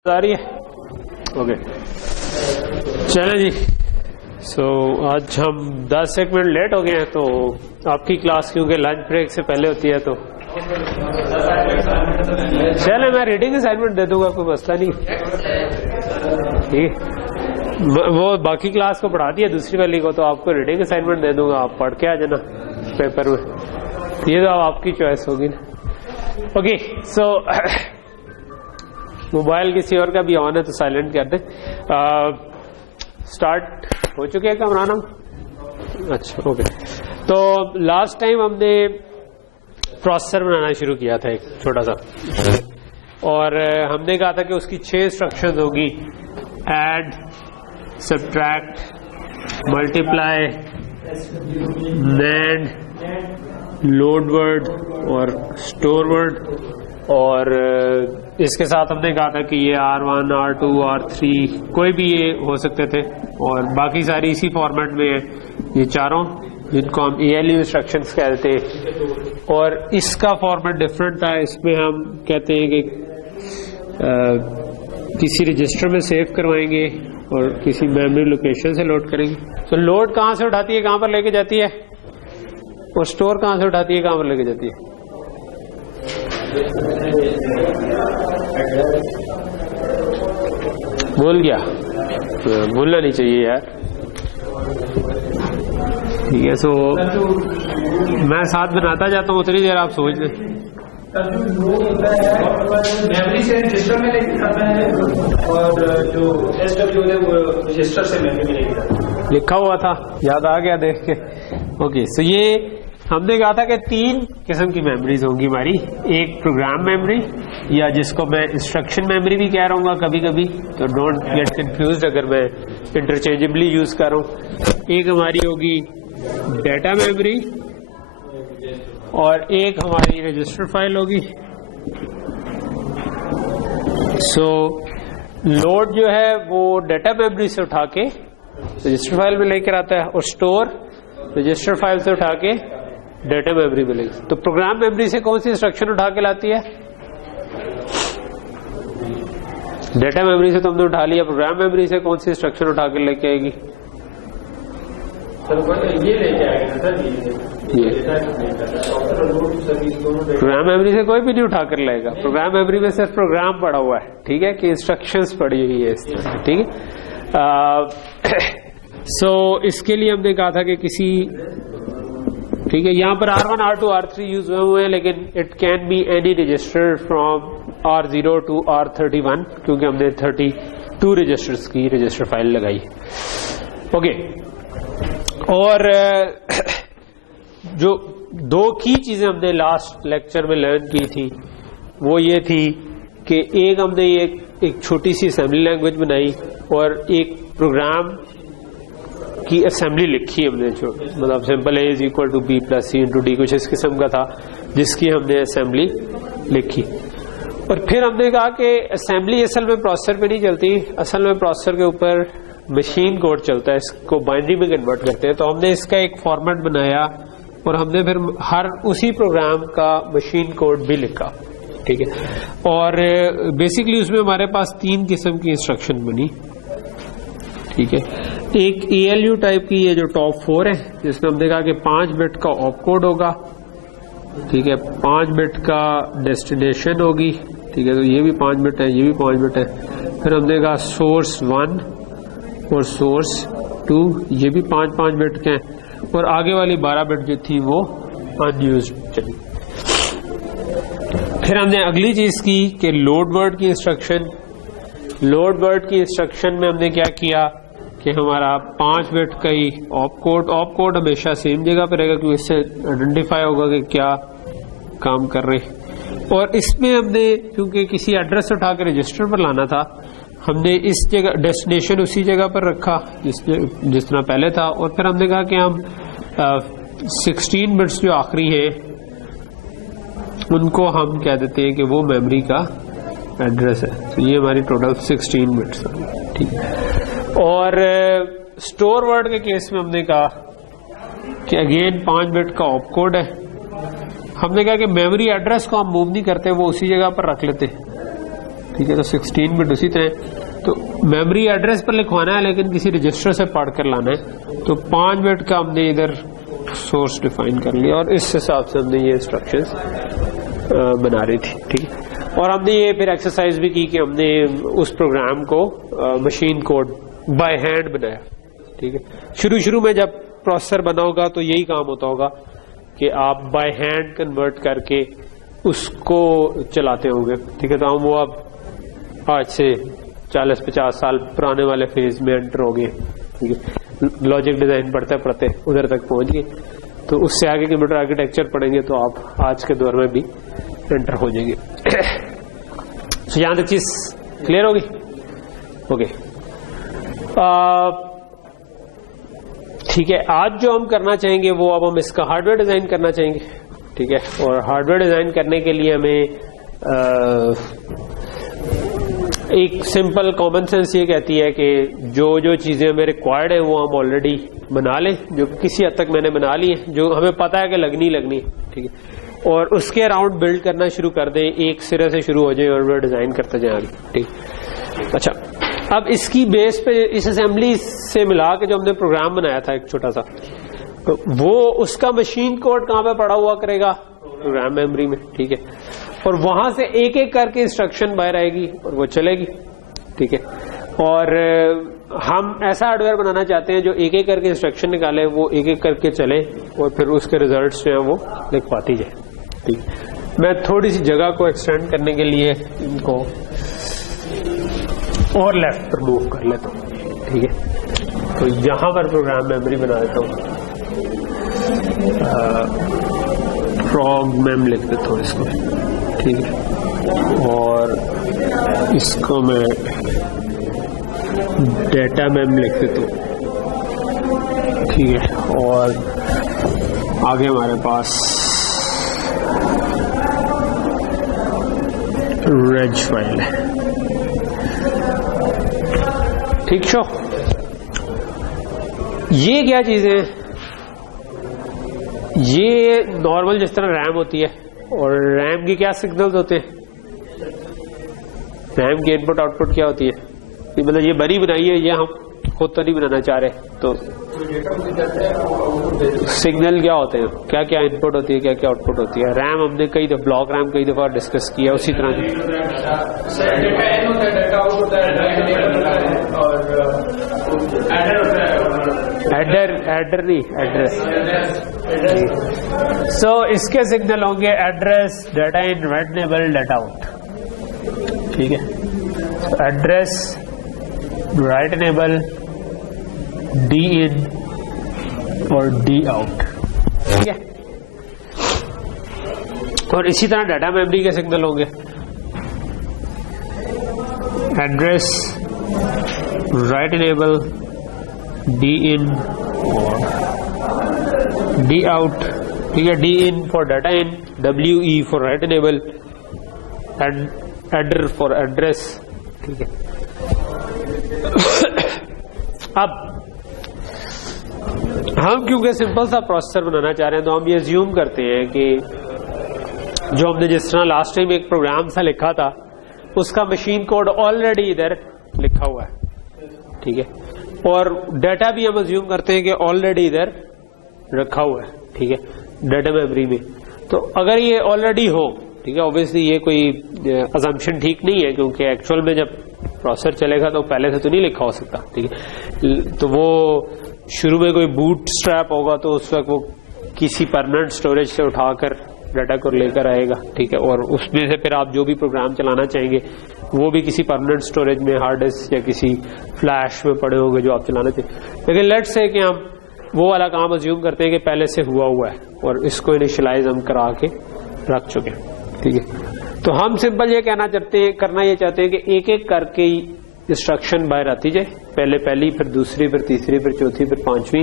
आ रही है। ओके चले जी। आज हम 10 मिनट लेट हो गए हैं, तो आपकी क्लास क्योंकि लंच ब्रेक से पहले होती है, तो चले मैं रीडिंग असाइनमेंट दे दूंगा, कोई मसला नहीं। ठीक, वो बाकी क्लास को पढ़ा दिया दूसरी वाली को, तो आपको रीडिंग असाइनमेंट दे दूंगा, आप पढ़ के आ जाना पेपर में। ये तो आपकी चॉइस होगी ना। ओके मोबाइल किसी और का भी ऑन है तो साइलेंट कर दे। स्टार्ट हो चुके हैं कमराना? अच्छा ओके। तो लास्ट टाइम हमने प्रोसेसर बनाना शुरू किया था, एक छोटा सा, और हमने कहा था कि उसकी 6 इंस्ट्रक्शंस होगी: add, subtract, multiply, NAND, load word और स्टोर वर्ड। और इसके साथ हमने कहा था कि ये R1, R2, R3 कोई भी ये हो सकते थे, और बाकी सारी इसी फॉर्मेट में है ये चारों, जिनको हम ALU इंस्ट्रक्शंस कहते हैं। और इसका फॉर्मेट डिफरेंट था। इसमें हम कहते हैं कि किसी रजिस्टर में सेव करवाएंगे और किसी मेमोरी लोकेशन से लोड करेंगे। तो लोड कहाँ से उठाती है, कहाँ पर लेके जाती है, और स्टोर कहाँ से उठाती है, कहाँ पर लेके जाती है। भूल गया, भूलना नहीं चाहिए यार। ठीक है, सो मैं साथ बनाता जाता हूँ, उतनी देर आप सोच लें। मेमोरी से रजिस्टर में लेके जाता है, और जो SW है वो रजिस्टर से मेमोरी में लेके जाता है। लिखा हुआ था, याद आ गया देख के। ओके, सो ये हमने कहा था कि 3 किस्म की मेमोरीज होंगी हमारी। एक प्रोग्राम मेमोरी, या जिसको मैं इंस्ट्रक्शन मेमोरी भी कह रहा हूँ कभी कभी, तो डोंट गेट कंफ्यूज्ड अगर मैं इंटरचेंजेबली यूज कर रहा हूँ। एक हमारी होगी डेटा मेमोरी, और एक हमारी रजिस्टर फाइल होगी। सो लोड जो है वो डेटा मेमोरी से उठा के रजिस्टर फाइल में लेकर आता है, और स्टोर रजिस्टर फाइल से उठा के डेटा मेमोरी में लेकर। तो प्रोग्राम मेमोरी से कौन सी इंस्ट्रक्शन उठा के लाती है? डेटा मेमोरी से तुमने उठा लिया, प्रोग्राम मेमोरी से कौन सी इंस्ट्रक्शन उठा के लेके आएगी? ये लेके आएगा सर, ये प्रोग्राम मेमोरी से कोई भी नहीं उठा कर लाएगा। प्रोग्राम मेमोरी में सिर्फ प्रोग्राम पड़ा हुआ है, ठीक है, कि इंस्ट्रक्शंस पड़ी हुई है इस तरह, ठीक है। सो इसके लिए हमने कहा था कि किसी, ठीक है, यहाँ पर R1, R2, R3 यूज हुए हैं, लेकिन it can be any register from R0 to R31, क्योंकि हमने 32 रजिस्टर्स की रजिस्टर फाइल लगाई। ओके, और जो 2 की चीजें हमने लास्ट लेक्चर में लर्न की थी, वो ये थी कि एक हमने ये एक छोटी सी असेंबली लैंग्वेज बनाई, और एक प्रोग्राम की असेंबली लिखी हमने, जो मतलब simple A is equal to B plus C into D, कुछ इस किस्म का था, जिसकी हमने असेंबली लिखी। और फिर हमने कहा कि असेंबली असल में प्रोसेसर पे नहीं चलती, असल में प्रोसेसर के ऊपर मशीन कोड चलता है, इसको बाइनरी में कन्वर्ट करते हैं। तो हमने इसका एक फॉर्मेट बनाया, और हमने फिर हर उसी प्रोग्राम का मशीन कोड भी लिखा, ठीक है। और बेसिकली उसमें हमारे पास 3 किस्म की इंस्ट्रक्शन बनी, ठीक है। एक ALU टाइप की, ये जो टॉप 4 है, जिसमें हमने कहा कि 5 बिट का ऑप कोड होगा, ठीक है, 5 बिट का डेस्टिनेशन होगी, ठीक है, तो ये भी 5 बिट है, ये भी 5 बिट है। फिर हमने कहा सोर्स 1 और सोर्स 2, ये भी 5-5 बिट के हैं, और आगे वाली 12 बिट जो थी वो अनयूज्ड चली। फिर हमने अगली चीज की कि लोड वर्ड की इंस्ट्रक्शन। लोड वर्ड की इंस्ट्रक्शन में हमने क्या किया कि हमारा 5 बिट का ही ऑप कोड हमेशा सेम जगह पर रहेगा, क्योंकि इससे आइडेंटिफाई होगा कि क्या काम कर रहे हैं। और इसमें हमने क्योंकि किसी एड्रेस से उठा के रजिस्टर पर लाना था, हमने इस जगह डेस्टिनेशन उसी जगह पर रखा जिस तरह पहले था। और फिर हमने कहा कि हम 16 बिट्स जो आखिरी है उनको हम कह देते हैं कि वो मेमोरी का एड्रेस है। तो ये हमारी टोटल 16 बिट्स, ठीक है। और स्टोर वर्ड के केस में हमने कहा कि अगेन 5 बिट का ऑप कोड है। हमने कहा कि मेमोरी एड्रेस को हम मूव नहीं करते, वो उसी जगह पर रख लेते, ठीक है। तो 16 बिट उसी तरह, तो मेमोरी एड्रेस पर लिखवाना है लेकिन किसी रजिस्टर से पढ़ कर लाना है। तो 5 बिट का हमने इधर सोर्स डिफाइन कर लिया और इस हिसाब से हमने ये इंस्ट्रक्शंस बना रही थी, ठीक है। और हमने ये फिर एक्सरसाइज भी की कि हमने उस प्रोग्राम को मशीन कोड बाय हैंड बनाया, ठीक है। शुरू में जब प्रोसेसर बना होगा तो यही काम होता होगा कि आप बाय हैंड कन्वर्ट करके उसको चलाते होंगे, ठीक है। तो हम वो अब आज से 40-50 साल पुराने वाले फेज में एंटर हो गए, ठीक है। लॉजिक डिजाइन पढ़ते उधर तक पहुंच गए, तो उससे आगे कंप्यूटर आर्किटेक्चर पढ़ेंगे तो आप आज के दौर में भी एंटर हो जाएंगे। तो यहां तक चीज क्लियर होगी? ओके, ठीक है। आज जो हम करना चाहेंगे वो अब हम इसका हार्डवेयर डिजाइन करना चाहेंगे, ठीक है। और हार्डवेयर डिजाइन करने के लिए हमें एक सिंपल कॉमन सेंस ये कहती है कि जो चीजें हमें रिक्वायर्ड है वो हम ऑलरेडी बना लें, जो किसी हद तक मैंने बना ली है, जो हमें पता है कि लगनी, ठीक है। और उसके अराउंड बिल्ड करना शुरू कर दें, एक सिरे से शुरू हो जाए और वो डिजाइन करते जाए आगे, ठीक। अच्छा, अब इसकी बेस पे इस असेंबली से मिला के जो हमने प्रोग्राम बनाया था एक छोटा सा, तो वो उसका मशीन कोड कहां पे पड़ा हुआ करेगा? प्रोग्राम मेमोरी में, ठीक है। और वहां से एक एक करके इंस्ट्रक्शन बाहर आएगी और वो चलेगी, ठीक है। और हम ऐसा हार्डवेयर बनाना चाहते हैं जो एक एक करके इंस्ट्रक्शन निकाले, वो एक एक करके चले और फिर उसके रिजल्ट्स जो है वो लिखवाती जाए, ठीक। मैं थोड़ी सी जगह को एक्सटेंड करने के लिए इनको और लेफ्ट पर मूव कर लेता हूं, ठीक है। तो यहां पर प्रोग्राम मेमोरी बना देता हूं, फ्रॉग मेम लिख देता हूं इसको, ठीक है। और इसको मैं डेटा मेम लिख देता हूं, ठीक है। और आगे हमारे पास रेज फाइल है, ठीक शो। ये क्या चीजें हैं? ये नॉर्मल जिस तरह रैम होती है, और रैम की क्या सिग्नल्स होते हैं? रैम की इनपुट आउटपुट क्या होती है? मतलब ये बनी बनाई है, ये हम खुद तो नहीं बनाना चाह रहे, तो सिग्नल क्या होते हैं, क्या क्या इनपुट होती है, क्या क्या आउटपुट होती है? रैम हमने कई दफा ब्लॉक रैम कई दफा डिस्कस किया, उसी तरह एडर नहीं, एड्रेस। सो इसके सिग्नल होंगे address, data in, write enable, data out, ठीक है। एड्रेस, राइट इनेबल, डी इन और डी आउट, ठीक है। और इसी तरह डाटा मेमोरी के सिग्नल होंगे एड्रेस, राइट इनेबल, डी इन और डी आउट, ठीक है। D in for data in, W E for write enable, adder for address, ठीक है। अब हम क्योंकि सिंपल सा प्रोसेसर बनाना चाह रहे हैं, तो हम ये अज्यूम करते हैं कि जो हमने जिस तरह लास्ट टाइम एक प्रोग्राम सा लिखा था उसका मशीन कोड ऑलरेडी इधर लिखा हुआ है, ठीक है। और डाटा भी हम अज्यूम करते हैं कि ऑलरेडी इधर रखा हुआ है, ठीक है, डाटा मेमोरी में। तो अगर ये ऑलरेडी हो, ठीक है, ऑब्वियसली ये कोई अजम्पशन ठीक नहीं है, क्योंकि एक्चुअल में जब प्रोसेसर चलेगा तो पहले से तो नहीं लिखा हो सकता, ठीक है। तो वो शुरू में कोई बूट स्ट्रैप होगा तो उस वक्त वो किसी परमानेंट स्टोरेज से उठाकर डाटा को लेकर आएगा, ठीक है। और उसमें से फिर आप जो भी प्रोग्राम चलाना चाहेंगे वो भी किसी परमानेंट स्टोरेज में, हार्ड डिस्क या किसी फ्लैश में पड़े होंगे जो आप चलाना चाहिए। लेकिन लेट्स से कि हम वो वाला काम अज्यूम करते हैं कि पहले से हुआ हुआ है और इसको इनिशियलाइज हम करा के रख चुके हैं, ठीक है। तो हम सिंपल ये कहना चाहते हैं, करना ये चाहते हैं कि एक एक करके इंस्ट्रक्शन बाहर आती जाए, पहले पहली, फिर दूसरी, फिर तीसरी, फिर चौथी, फिर पांचवी,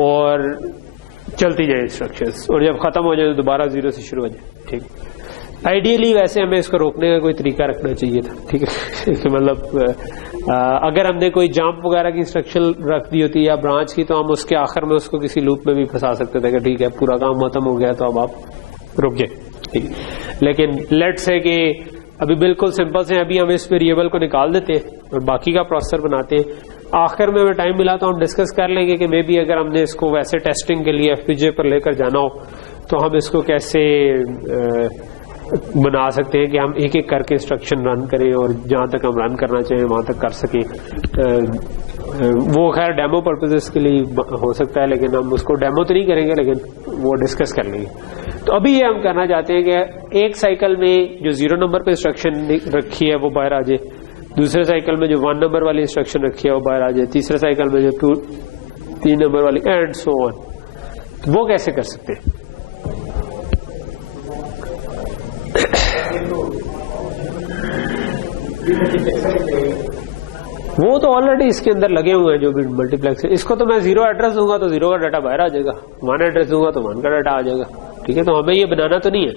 और चलती जाए इंस्ट्रक्शंस, और जब खत्म हो जाए तो दोबारा जीरो से शुरू हो जाए, ठीक। आइडियली वैसे हमें इसको रोकने का कोई तरीका रखना चाहिए था, ठीक है। मतलब अगर हमने कोई जंप वगैरह की इंस्ट्रक्शन रख दी होती या ब्रांच की, तो हम उसके आखिर में उसको किसी लूप में भी फंसा सकते थे कि ठीक है पूरा काम खत्म हो गया तो अब आप रुक जाए, ठीक। लेकिन लेट्स से कि अभी बिल्कुल सिंपल से अभी हम इस वेरिएबल को निकाल देते हैं और बाकी का प्रोसेसर बनाते हैं। आखिर में टाइम मिला तो हम डिस्कस कर लेंगे कि मे बी अगर हमने इसको वैसे टेस्टिंग के लिए FPGA पर लेकर जाना हो तो हम इसको कैसे बना सकते हैं कि हम एक एक करके इंस्ट्रक्शन रन करें और जहां तक हम रन करना चाहें वहां तक कर सकें। वो खैर डेमो पर्पसेस के लिए हो सकता है, लेकिन हम उसको डेमो तो नहीं करेंगे, लेकिन वो डिस्कस कर लेंगे। तो अभी ये हम करना चाहते हैं कि एक साइकिल में जो 0 नंबर पे इंस्ट्रक्शन रखी है वो बाहर आ जाए, दूसरे साइकिल में जो 1 नंबर वाली इंस्ट्रक्शन रखी है वो बाहर आ जाए, तीसरे साइकिल में जो 3 नंबर वाली, एंड सो ऑन। तो वो कैसे कर सकते हैं? वो तो ऑलरेडी इसके अंदर लगे हुए हैं जो भी मल्टीप्लेक्स है। इसको तो मैं 0 एड्रेस दूंगा तो 0 का डाटा बाहर आ जाएगा, 1 एड्रेस दूंगा तो 1 का डाटा आ जाएगा। ठीक है, तो हमें ये बनाना तो नहीं है,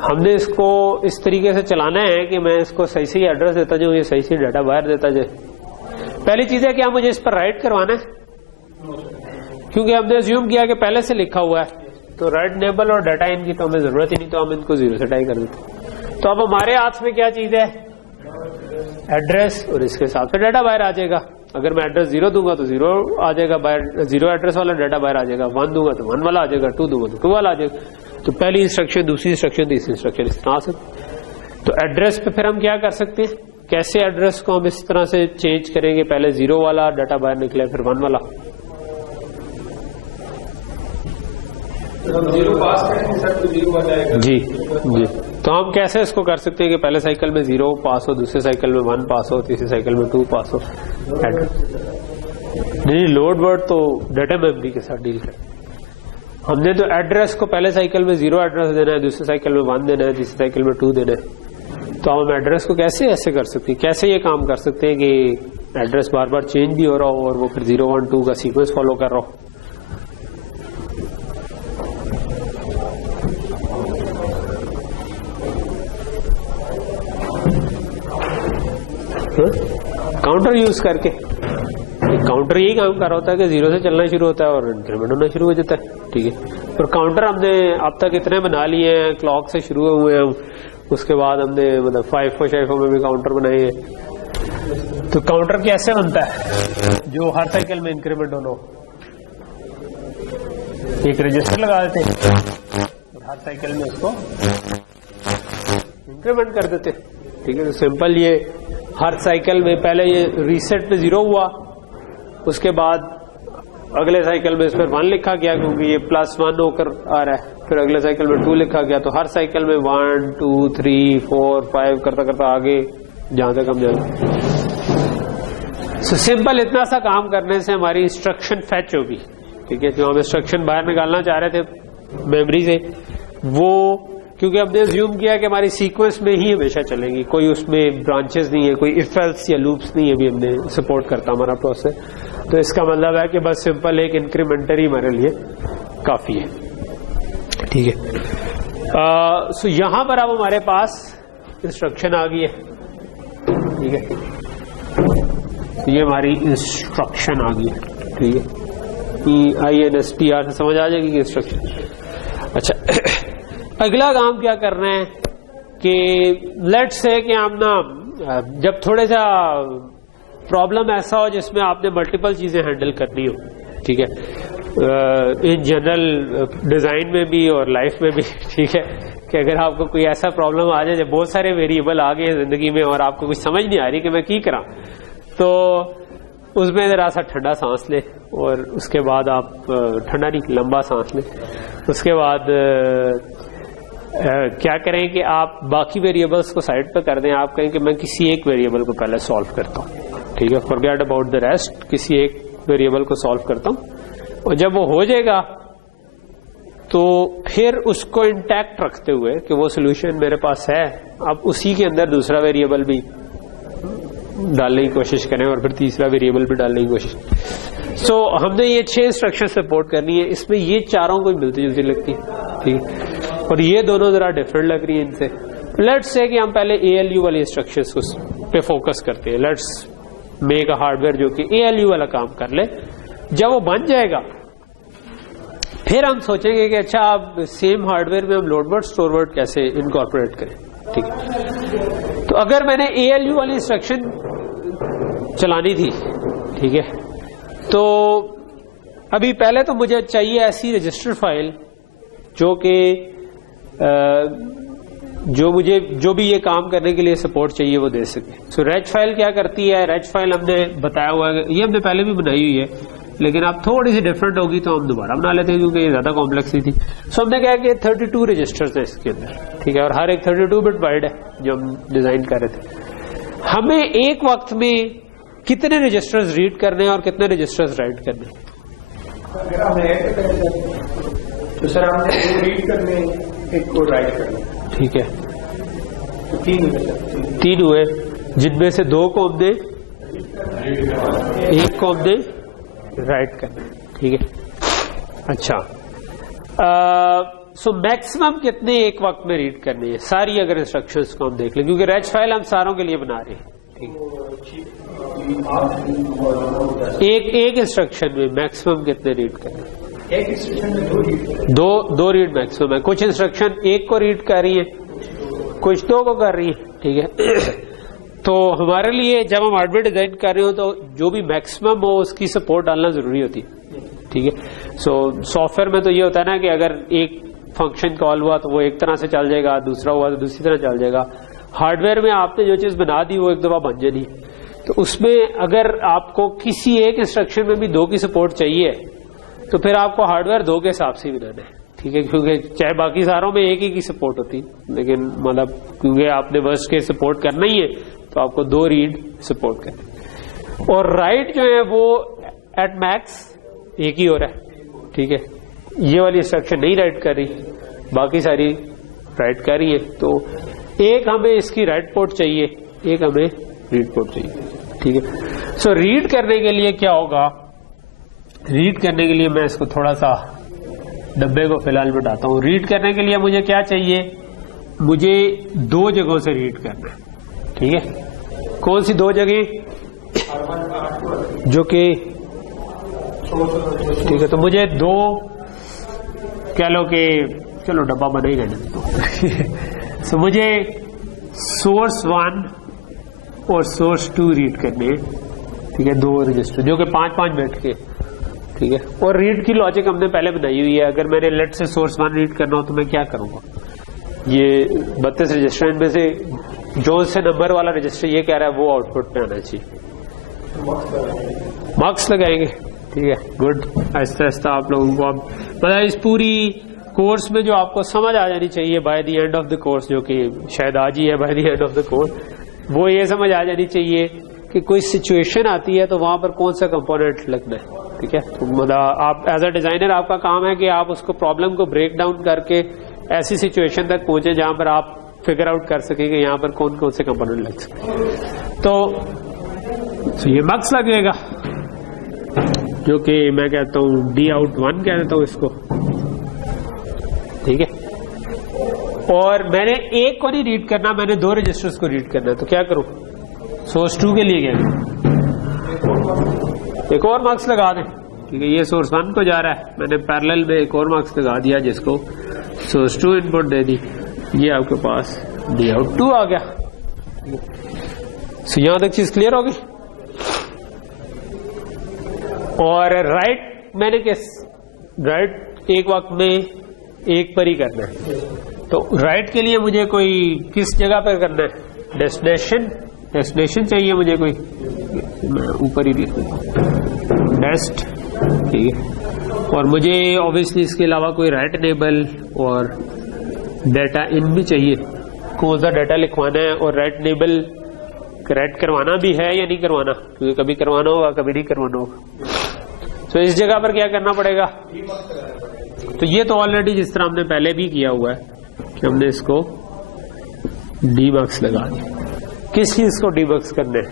हमने इसको इस तरीके से चलाना है कि मैं इसको सही से एड्रेस देता जाऊं, ये सही से डाटा बाहर देता जाए। पहली चीज है कि मुझे इस पर राइट करवाना है, क्योंकि हमने अज्यूम किया कि पहले से लिखा हुआ है, तो राइट नेबल और डाटा इन की तो हमें जरूरत ही नहीं, तो हम इनको 0 से टाई कर देते। तो अब हमारे हाथ में क्या चीज है? एड्रेस, और इसके साथ में डाटा बाहर आ जाएगा। अगर मैं एड्रेस 0 दूंगा तो 0 आ जाएगा बाहर, 0 एड्रेस वाला डाटा बाहर आ जाएगा, 1 दूंगा तो 1 वाला आ जाएगा, 2 दूंगा तो 2 वाला आ जाएगा। तो पहली इंस्ट्रक्शन, दूसरी इंस्ट्रक्शन, तीसरी इंस्ट्रक्शन इस तरह से। तो एड्रेस पे फिर हम क्या कर सकते हैं? कैसे एड्रेस को हम इस तरह से चेंज करेंगे? पहले 0 वाला डाटा बाहर निकले, फिर 1 वाला। 0 पास करेंगे सर तो 0 आ जाएगा। जी जी, तो हम कैसे इसको कर सकते हैं कि पहले साइकिल में 0 पास हो, दूसरे साइकिल में 1 पास हो, तीसरे साइकिल में 2 पास हो? नहीं, लोड वर्ड तो डाटा मेमोरी के साथ डील करें। हमने तो एड्रेस को पहले साइकिल में 0 एड्रेस देना है, दूसरे साइकिल में 1 देना है, तीसरे साइकिल में 2 देना है। तो हम एड्रेस को कैसे ऐसे कर सकते हैं? कैसे ये काम कर सकते हैं कि एड्रेस बार बार चेंज भी हो रहा हो और वो फिर 0 1 2 का सीक्वेंस फॉलो कर रहा हो? काउंटर यूज करके। काउंटर यही काम कर रहा होता है कि 0 से चलना शुरू होता है और इंक्रीमेंट होना शुरू हो जाता है। ठीक है, और काउंटर हमने अब तक इतने बना लिए हैं, क्लॉक से शुरू हुए हैं, उसके बाद हमने मतलब 5 शाइफों में भी काउंटर बनाए हैं। तो काउंटर कैसे बनता है? जो हर साइकिल में इंक्रीमेंट होना हो, एक रजिस्टर लगा देते हैं और हर साइकिल में उसको इंक्रीमेंट कर देते। ठीक है, तो सिंपल ये हर साइकिल में पहले ये रीसेट पे 0 हुआ, उसके बाद अगले साइकिल में इस पर 1 लिखा गया क्योंकि ये +1 होकर आ रहा है, फिर अगले साइकिल में 2 लिखा गया। तो हर साइकिल में 1 2 3 4 5 करता करता आगे जहां तक हम जाए। सो सिंपल इतना सा काम करने से हमारी इंस्ट्रक्शन फैच होगी। ठीक है, जो हम इंस्ट्रक्शन बाहर निकालना चाह रहे थे मेमोरी से, वो क्योंकि हमने अज्यूम किया कि हमारी सीक्वेंस में ही हमेशा चलेंगी, कोई उसमें ब्रांचेस नहीं है, कोई इफ एल्स या लूप्स नहीं है, भी हमने सपोर्ट करता हमारा प्रोसेस। तो इसका मतलब है कि बस सिंपल एक इंक्रीमेंटरी हमारे लिए काफी है। ठीक है, सो यहां पर अब हमारे पास इंस्ट्रक्शन आ गई है। ठीक है, ये हमारी इंस्ट्रक्शन आ गई है। ठीक है, INSTR से समझ आ जाएगी कि इंस्ट्रक्शन। अच्छा, अगला काम क्या करना है कि लेट्स से कि हम ना जब थोड़े सा प्रॉब्लम ऐसा हो जिसमें आपने मल्टीपल चीजें हैंडल करनी हो। ठीक है, इन जनरल डिजाइन में भी और लाइफ में भी। ठीक है, कि अगर आपको कोई ऐसा प्रॉब्लम आ जाए जब बहुत सारे वेरिएबल आ गए जिंदगी में और आपको कुछ समझ नहीं आ रही कि मैं की करा, तो उसमें जरा सा ठंडा सांस ले और उसके बाद आप ठंडा नहीं लंबा सांस ले। उसके बाद क्या करें कि आप बाकी वेरिएबल्स को साइड पे कर दें। आप कहें कि मैं किसी एक वेरिएबल को पहले सॉल्व करता हूँ। ठीक है, फॉरगेट अबाउट द रेस्ट, किसी एक वेरिएबल को सॉल्व करता हूँ और जब वो हो जाएगा तो फिर उसको इंटैक्ट रखते हुए कि वो सोल्यूशन मेरे पास है, अब उसी के अंदर दूसरा वेरिएबल भी डालने की कोशिश करें और फिर तीसरा वेरिएबल भी डालने की कोशिश। सो हमने ये 6 इंस्ट्रक्शन सपोर्ट करनी है। इसमें ये चारों कोई मिलती जुलती लगती है। ठीक, और ये दोनों जरा डिफरेंट लग रही है इनसे। लेट्स से कि हम पहले ALU वाली इंस्ट्रक्शंस पे फोकस करते हैं। लेट्स मेक अ हार्डवेयर जो कि ALU वाला काम कर ले। जब वो बन जाएगा फिर हम सोचेंगे कि अच्छा अब सेम हार्डवेयर में हम लोड वर्ड स्टोर वर्ड कैसे इनकॉर्पोरेट करें। ठीक है। तो अगर मैंने ALU वाली इंस्ट्रक्शन चलानी थी, ठीक है, तो अभी पहले तो मुझे चाहिए ऐसी रजिस्टर फाइल जो कि जो भी ये काम करने के लिए सपोर्ट चाहिए वो दे सके। सो रेज फाइल क्या करती है, रेज फाइल हमने बताया हुआ है, ये हमने पहले भी बनाई हुई है, लेकिन अब थोड़ी सी डिफरेंट होगी तो हम दोबारा बना लेते हैं क्योंकि ये ज्यादा कॉम्प्लेक्स ही थी। सो हमने कहा कि 32 रजिस्टर्स हैं इसके अंदर, ठीक है, और हर एक 32 बिट वाइड है जो हम डिजाइन कर रहे थे। हमें एक वक्त में कितने रजिस्टर्स रीड करने और कितने रजिस्टर्स राइट करने? अगर हम ऐड करें तो सर हमने एक रीड करने, एक को राइट करने, ठीक है, तो तीन हुए, जिनमें से 2 को हमने, 1 को हमने राइट करना, ठीक है। अच्छा, सो मैक्सिमम कितने एक वक्त में रीड करने हैं सारी अगर इंस्ट्रक्शंस को हम देख लें, क्योंकि रेज फाइल हम सारों के लिए बना रहे हैं, ठीक है। एक इंस्ट्रक्शन में मैक्सिमम कितने रीड करने? एक इंस्ट्रक्शन में 2 रीड मैक्सिमम है। कुछ इंस्ट्रक्शन 1 को रीड कर रही है, कुछ 2 को कर रही है, ठीक है। तो हमारे लिए जब हम हार्डवेयर डिजाइन कर रहे हो तो जो भी मैक्सिमम हो उसकी सपोर्ट डालना जरूरी होती है, ठीक है। सो सॉफ्टवेयर में तो ये होता है ना कि अगर एक फंक्शन कॉल हुआ तो वो एक तरह से चल जाएगा, दूसरा हुआ तो दूसरी तरह चल जाएगा। हार्डवेयर में आपने जो चीज बना दी वो एक दफा बन जानी, तो उसमें अगर आपको किसी एक इंस्ट्रक्शन में भी 2 की सपोर्ट चाहिए तो फिर आपको हार्डवेयर 2 के हिसाब से बनाना है, ठीक है, क्योंकि चाहे बाकी सारों में एक ही की सपोर्ट होती, लेकिन मतलब क्योंकि आपने वर्स्ट के सपोर्ट करना ही है तो आपको 2 रीड सपोर्ट करना। और राइट जो है वो एट मैक्स एक ही हो रहा है, ठीक है। ये वाली इंस्ट्रक्शन नहीं राइट कर रही, बाकी सारी राइट कर रही है, तो एक हमें इसकी राइट पोर्ट चाहिए, एक हमें रीड पोर्ट चाहिए, ठीक है। सो रीड करने के लिए क्या होगा, रीड करने के लिए मैं इसको थोड़ा सा डब्बे को फिलहाल बताता हूं। रीड करने के लिए मुझे क्या चाहिए, मुझे 2 जगहों से रीड करना है, ठीक है। कौन सी 2 जगह? जो कि, ठीक है, तो मुझे 2 कह लो कि चलो डब्बा बना ही रहने दो। सो मुझे सोर्स 1 और सोर्स 2 रीड करने हैं, ठीक है, 2 रजिस्टर जो कि 5-5 बिट के, ठीक है। और रीड की लॉजिक हमने पहले बनाई हुई है। अगर मैंने लेट से सोर्स 1 रीड करना हो तो मैं क्या करूंगा, ये 32 रजिस्टर इनमें से जो से नंबर वाला रजिस्टर ये कह रहा है वो आउटपुट में आना चाहिए, मार्क्स लगाएंगे, ठीक है। गुड, आहिस्ता आहिस्ता आप लोगों को अब मतलब इस पूरी कोर्स में जो आपको समझ आ जानी चाहिए by the end of the course, जो कि शायद आज ही है by the end of the course, वो ये समझ आ जानी चाहिए कि कोई सिचुएशन आती है तो वहां पर कौन सा कंपोनेंट लगना है, ठीक है। तो मतलब आप एज अ डिजाइनर आपका काम है कि आप उसको प्रॉब्लम को ब्रेक डाउन करके ऐसी सिचुएशन तक पहुंचे जहां पर आप फिगर आउट कर सके कि यहाँ पर कौन कौन से कंपोनेंट लग सके। तो ये मक्स लगेगा जो कि मैं कहता हूँ D-out1 कह देता हूँ इसको, ठीक है। और मैंने एक को नहीं रीड करना, मैंने 2 रजिस्टर्स को रीड करना है, तो क्या करूं, सोर्स 2 के लिए क्या एक और मार्क्स लगा दें, ठीक है। ये सोर्स 1 को जा रहा है, मैंने पैरेलल में एक और मार्क्स लगा दिया जिसको सोर्स 2 इनपुट दे दी, ये आपके पास D-out2 आ गया। सो यहां तक चीज क्लियर होगी। और राइट मैंने राइट एक वक्त में एक पर ही करना है, तो राइट के लिए मुझे कोई किस जगह पर करना है, डेस्टिनेशन चाहिए मुझे कोई, मैं ऊपर ही लिख देता हूं डेस्ट, ठीक है। और मुझे ऑब्वियसली इसके अलावा कोई राइट इनेबल और डाटा इन भी चाहिए, कौन सा डाटा लिखवाना है और राइट इनेबल करेक्ट करवाना भी है या नहीं करवाना, क्योंकि कभी करवाना होगा कभी नहीं करवाना होगा। तो इस जगह पर क्या करना पड़ेगा, तो ये तो ऑलरेडी जिस तरह हमने पहले भी किया हुआ है कि हमने इसको D-Bux लगा दिया। किस चीज को D-Bux करने है,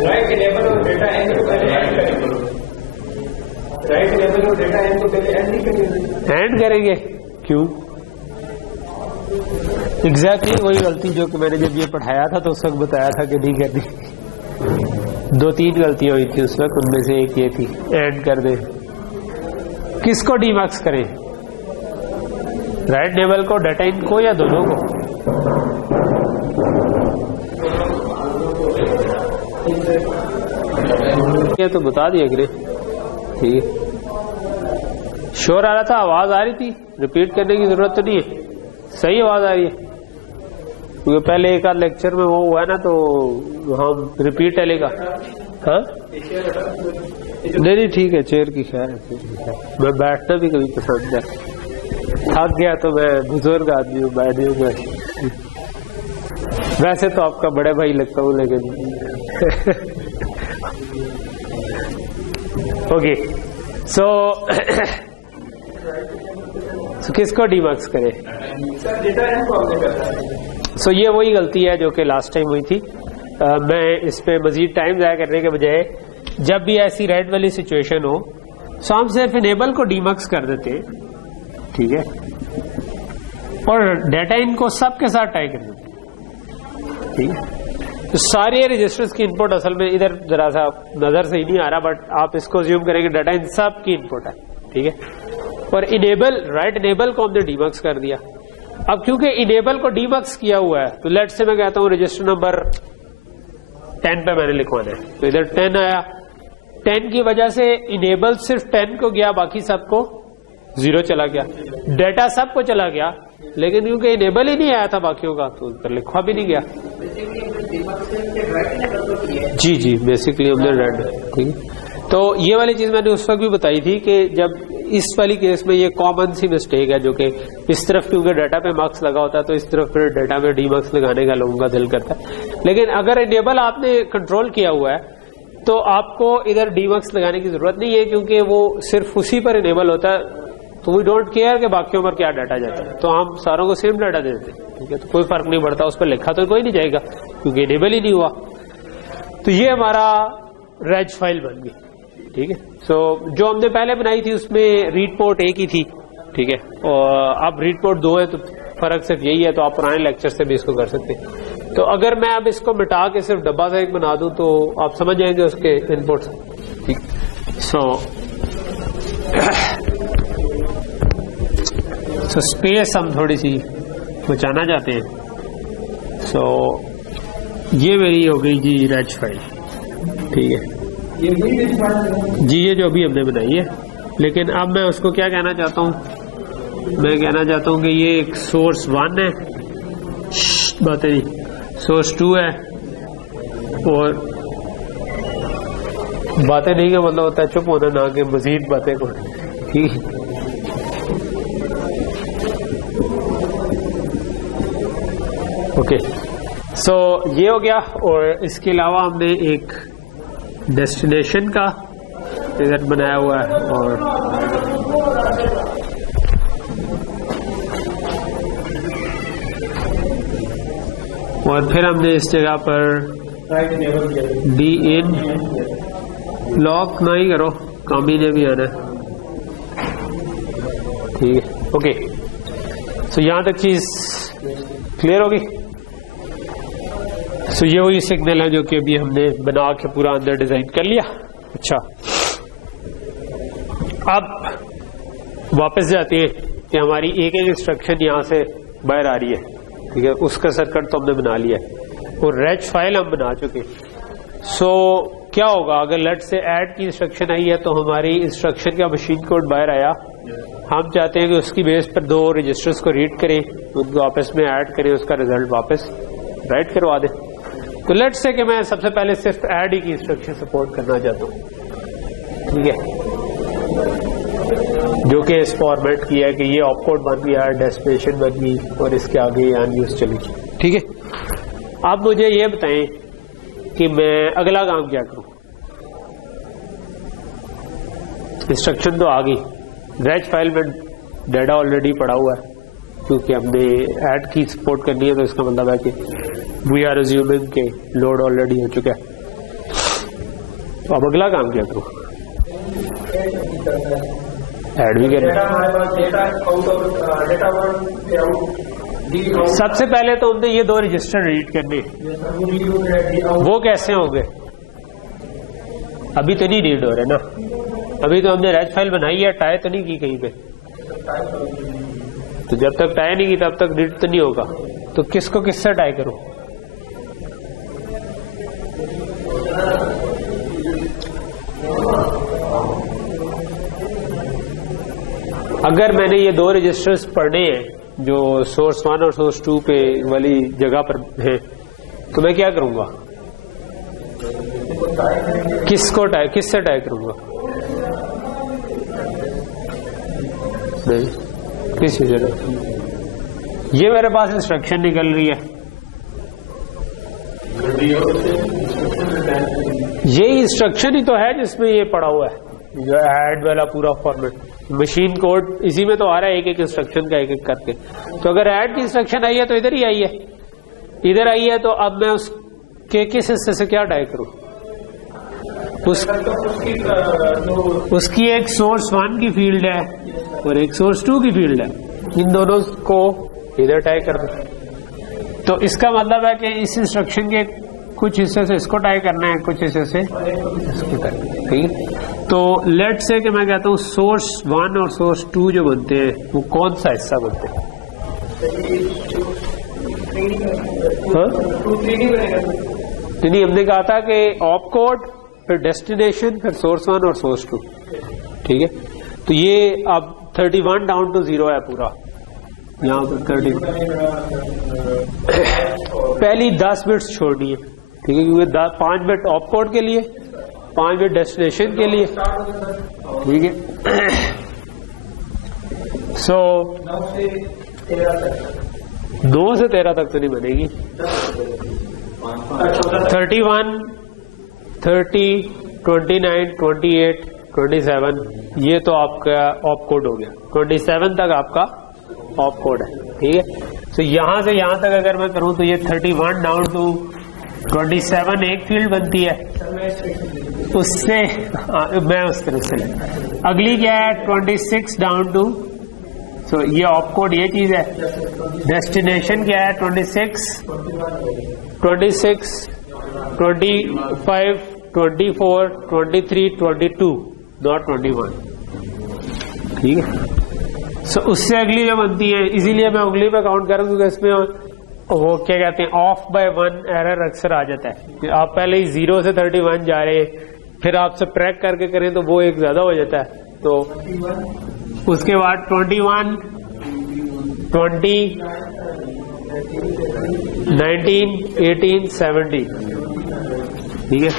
राइट इनेबल और डेटा एंड को पहले ऐड करेंगे, राइट इनेबल और डेटा एंड को पहले ऐड नहीं करेंगे, ऐड करेंगे, क्यों? एग्जैक्टली वही गलती जो कि मैंने जब ये पढ़ाया था तो उस वक्त बताया था कि नहीं करनी। 2-3 गलतियां हुई थी उस वक्त, उनमें से एक ये थी ऐड कर दे। किसको D-Bux करें, राइट इनेबल को, डाटा इन को, या दोनों को? ये तो बता दिया करे। ठीक है, शोर आ रहा था, आवाज आ रही थी, रिपीट करने की जरूरत तो नहीं है, सही आवाज आ रही है, क्योंकि पहले एक आध लेक्चर में वो हुआ है ना, तो हम रिपीट चलेगा। हाँ नहीं ठीक है, चेयर की खैर है, मैं बैठना भी कभी पसंद है, थक गया तो मैं बुजुर्ग आदमी हूँ, बैठ जाऊंगा। वैसे तो आपका बड़े भाई लगता हूँ, लेकिन ओके। सो किसको डीमक्स करे? सो ये वही गलती है जो कि लास्ट टाइम हुई थी। मैं इस पे मजीद टाइम ज़ाया करने के बजाय जब भी ऐसी रेड वाली सिचुएशन हो, सो हम सिर्फ इनेबल को डीमक्स कर देते, ठीक है, और डाटा इनको सबके साथ टाई कर देते, ठीक है। तो सारे रजिस्टर्स की इनपुट असल में इधर जरा सा नजर से ही नहीं आ रहा, बट आप इसको अज्यूम करेंगे डाटा इन सब की इनपुट है, ठीक है। और इनेबल, राइट इनेबल को हमने डीमक्स कर दिया। अब क्योंकि इनेबल को डीमक्स किया हुआ है, तो लेट से मैं कहता हूं रजिस्टर नंबर 10 पे मैंने लिखवाना है, तो इधर 10 आया, 10 की वजह से इनेबल सिर्फ 10 को गया, बाकी सबको 0 चला गया, डाटा सबको चला गया, लेकिन क्योंकि इनेबल ही नहीं आया था बाकियों का, तो उस पर लिखवा भी नहीं गया। जी जी, बेसिकली हमने रेड, ठीक है। तो ये वाली चीज मैंने उस वक्त भी बताई थी कि जब इस वाली केस में ये कॉमन सी मिस्टेक है, जो कि इस तरफ क्योंकि डाटा पे मार्क्स लगा होता है, तो इस तरफ फिर डाटा में डीमार्क्स लगाने का लोगों का दिल करता है। लेकिन अगर इनेबल आपने कंट्रोल किया हुआ है, तो आपको इधर डीमार्क्स लगाने की जरूरत नहीं है, क्योंकि वो सिर्फ उसी पर इनेबल होता है, तो वी डोंट केयर कि बाकियों पर क्या डाटा जाता है, तो हम सारों को सेम डाटा देते हैं, ठीक है। तो कोई फर्क नहीं पड़ता, उस पर लिखा तो कोई नहीं जाएगा क्योंकि इनेबल ही नहीं हुआ। तो ये हमारा रेज फाइल बन गई, ठीक है। सो जो हमने पहले बनाई थी उसमें रीड पोर्ट एक ही थी, ठीक है, और अब रीड पोर्ट 2 है, तो फर्क सिर्फ यही है। तो आप पुराने लेक्चर से भी इसको कर सकते हैं। तो अगर मैं अब इसको मिटा के सिर्फ डब्बा सा एक बना दूं, तो आप समझ जाएंगे उसके इनपुट्स, ठीक। सो स्पेस हम थोड़ी सी बचाना चाहते हैं। सो ये मेरी हो गई जी रेज फाइल, ठीक है जी, ये जो अभी हमने बनाई है। लेकिन अब मैं उसको क्या कहना चाहता हूँ, मैं कहना चाहता हूँ कि ये एक सोर्स 1 है, बातें नहीं, सोर्स 2 है, और बातें नहीं का मतलब होता है चुप होना, ना कि मजीद बातें को, ठीक है। ओके, सो ये हो गया। और इसके अलावा हमने एक डेस्टिनेशन का रिजल्ट बनाया हुआ है, और फिर हमने इस जगह पर डी इन लॉक नहीं करो, कॉम्बी ने भी आना है, ठीक है। ओके, सो यहां तक चीज क्लियर होगी। सो ये वही सिग्नल है जो कि अभी हमने बना के पूरा अंदर डिजाइन कर लिया। अच्छा, अब वापस जाते हैं कि हमारी एक एक इंस्ट्रक्शन यहां से बाहर आ रही है, ठीक है। उसका सर्किट तो हमने बना लिया है, और रेज फाइल हम बना चुके। सो क्या होगा अगर लेट से ऐड की इंस्ट्रक्शन आई है, तो हमारी इंस्ट्रक्शन का मशीन कोड बाहर आया, हम चाहते हैं कि उसकी बेस पर 2 रजिस्टर्स को रीड करें, उनको आपस में ऐड करें, उसका रिजल्ट वापस राइट करवा दें। तो लेट्स से कि मैं सबसे पहले सिर्फ ऐड ही की इंस्ट्रक्शन सपोर्ट करना चाहता हूँ, ठीक है, जो कि इस फॉर्मेट की है कि ये ऑपकोड बन गया, डेस्टिनेशन बन गई, और इसके आगे अनयूज चली, ठीक है। आप मुझे ये बताएं कि मैं अगला काम क्या करूं। इंस्ट्रक्शन तो आ गई, रेज फाइल में डाटा ऑलरेडी पड़ा हुआ है, क्योंकि हमने ऐड की सपोर्ट करनी है, तो इसका मतलब है कि वी आर अज्यूमिंग के लोड ऑलरेडी हो चुका है। तो अब अगला काम क्या करूं, ऐड भी करना। सबसे पहले तो हमने ये 2 रजिस्टर रीड करने, वो कैसे होंगे, अभी तो नहीं रीड हो रहे ना, अभी तो हमने रेज फाइल बनाई है, टाई तो नहीं की कहीं पे, तो जब तक टाई नहीं की तब तक रीड तो नहीं होगा। तो किसको किससे टाई करूं? अगर मैंने ये दो रजिस्टर्स पढ़ने हैं जो सोर्स 1 और सोर्स 2 पे वाली जगह पर हैं, तो मैं क्या करूंगा? किससे टाई करूंगा? नहीं, किसी से नहीं। ये मेरे पास इंस्ट्रक्शन निकल रही है, ये इंस्ट्रक्शन ही तो है जिसमें ये पड़ा हुआ है, जो ऐड वाला पूरा फॉर्मेट मशीन कोड इसी में तो आ रहा है, एक एक इंस्ट्रक्शन का एक एक करके। तो अगर ऐड की इंस्ट्रक्शन आई है तो इधर ही आई है, इधर आई है, तो अब मैं उसके किस हिस्से से क्या टाई करूं? उसकी एक सोर्स 1 की फील्ड है और एक सोर्स 2 की फील्ड है, इन दोनों को इधर टाई कर दो। तो इसका मतलब है कि इस इंस्ट्रक्शन के कुछ हिस्से से इसको टाई करना है, कुछ हिस्से से इसको टाई, ठीक है। तो लेट से कि मैं कहता हूँ सोर्स 1 और सोर्स 2 जो बनते हैं वो कौन सा हिस्सा बनते हैं? नहीं, हमने कहा था कि ऑप कोड, फिर डेस्टिनेशन, फिर सोर्स 1 और सोर्स 2, ठीक है। तो ये अब 31 डाउन टू 0 है पूरा, यहाँ पर 30 पहली 10 बिट्स छोड़नी है, ठीक है, क्योंकि 5 बिट ऑप कोड के लिए, 5 बिट डेस्टिनेशन के लिए, ठीक है। सो 9 से 13 तक तो नहीं बनेगी। 31, 30, 29, 28, 27 ये तो आपका ऑप कोड हो गया। 27 तक आपका ऑप कोड है, ठीक है। तो यहां से यहां तक अगर मैं करूं तो ये 31 डाउन टू 27 एक फील्ड बनती है, उससे मैं उस तरह से अगली क्या है 26 डाउन टू, तो ये ऑप कोड ये चीज है। डेस्टिनेशन क्या है 26, 25, 24, 23, 22, नॉट 21, ठीक है। सो उससे अगली जो बनती है, इसीलिए मैं उंगली पे काउंट करूं क्योंकि इसमें वो क्या कहते हैं ऑफ बाय 1 एरर अक्सर आ जाता है। आप पहले ही 0 से 31 जा रहे हैं, फिर आप सब ट्रैक करके करें तो वो एक ज्यादा हो जाता है। तो उसके बाद 21, 20, 19, 18, 17, ठीक है।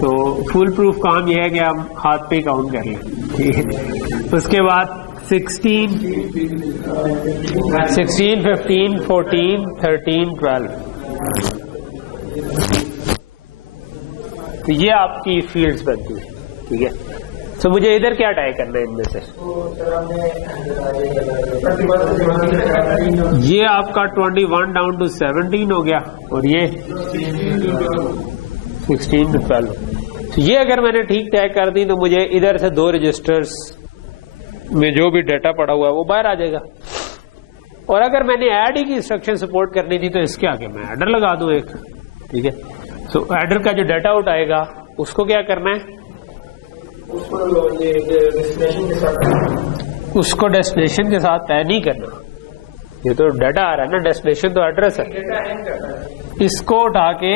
तो फुल प्रूफ काम यह है कि हम हाथ पे काउंट कर लें, ठीक है। उसके बाद 16, 15, 14, 13, 12, तो ये आपकी फील्ड्स बनती है, ठीक है। तो मुझे इधर क्या टाई करना है इनमें से? ये आपका 21 डाउन टू 17 हो गया और ये 16 to 12। तो ये अगर मैंने ठीक टाई कर दी तो मुझे इधर से 2 रजिस्टर्स में जो भी डाटा पड़ा हुआ है वो बाहर आ जाएगा। और अगर मैंने ऐड ही की इंस्ट्रक्शन सपोर्ट करनी थी तो इसके आगे मैं एडर लगा दूं एक, ठीक है। तो एडर का जो डाटा आउट आएगा उसको क्या करना है, उसको डेस्टिनेशन के साथ तय नहीं करना। ये तो डाटा आ रहा है ना, डेस्टिनेशन तो एड्रेस है, इसको उठा के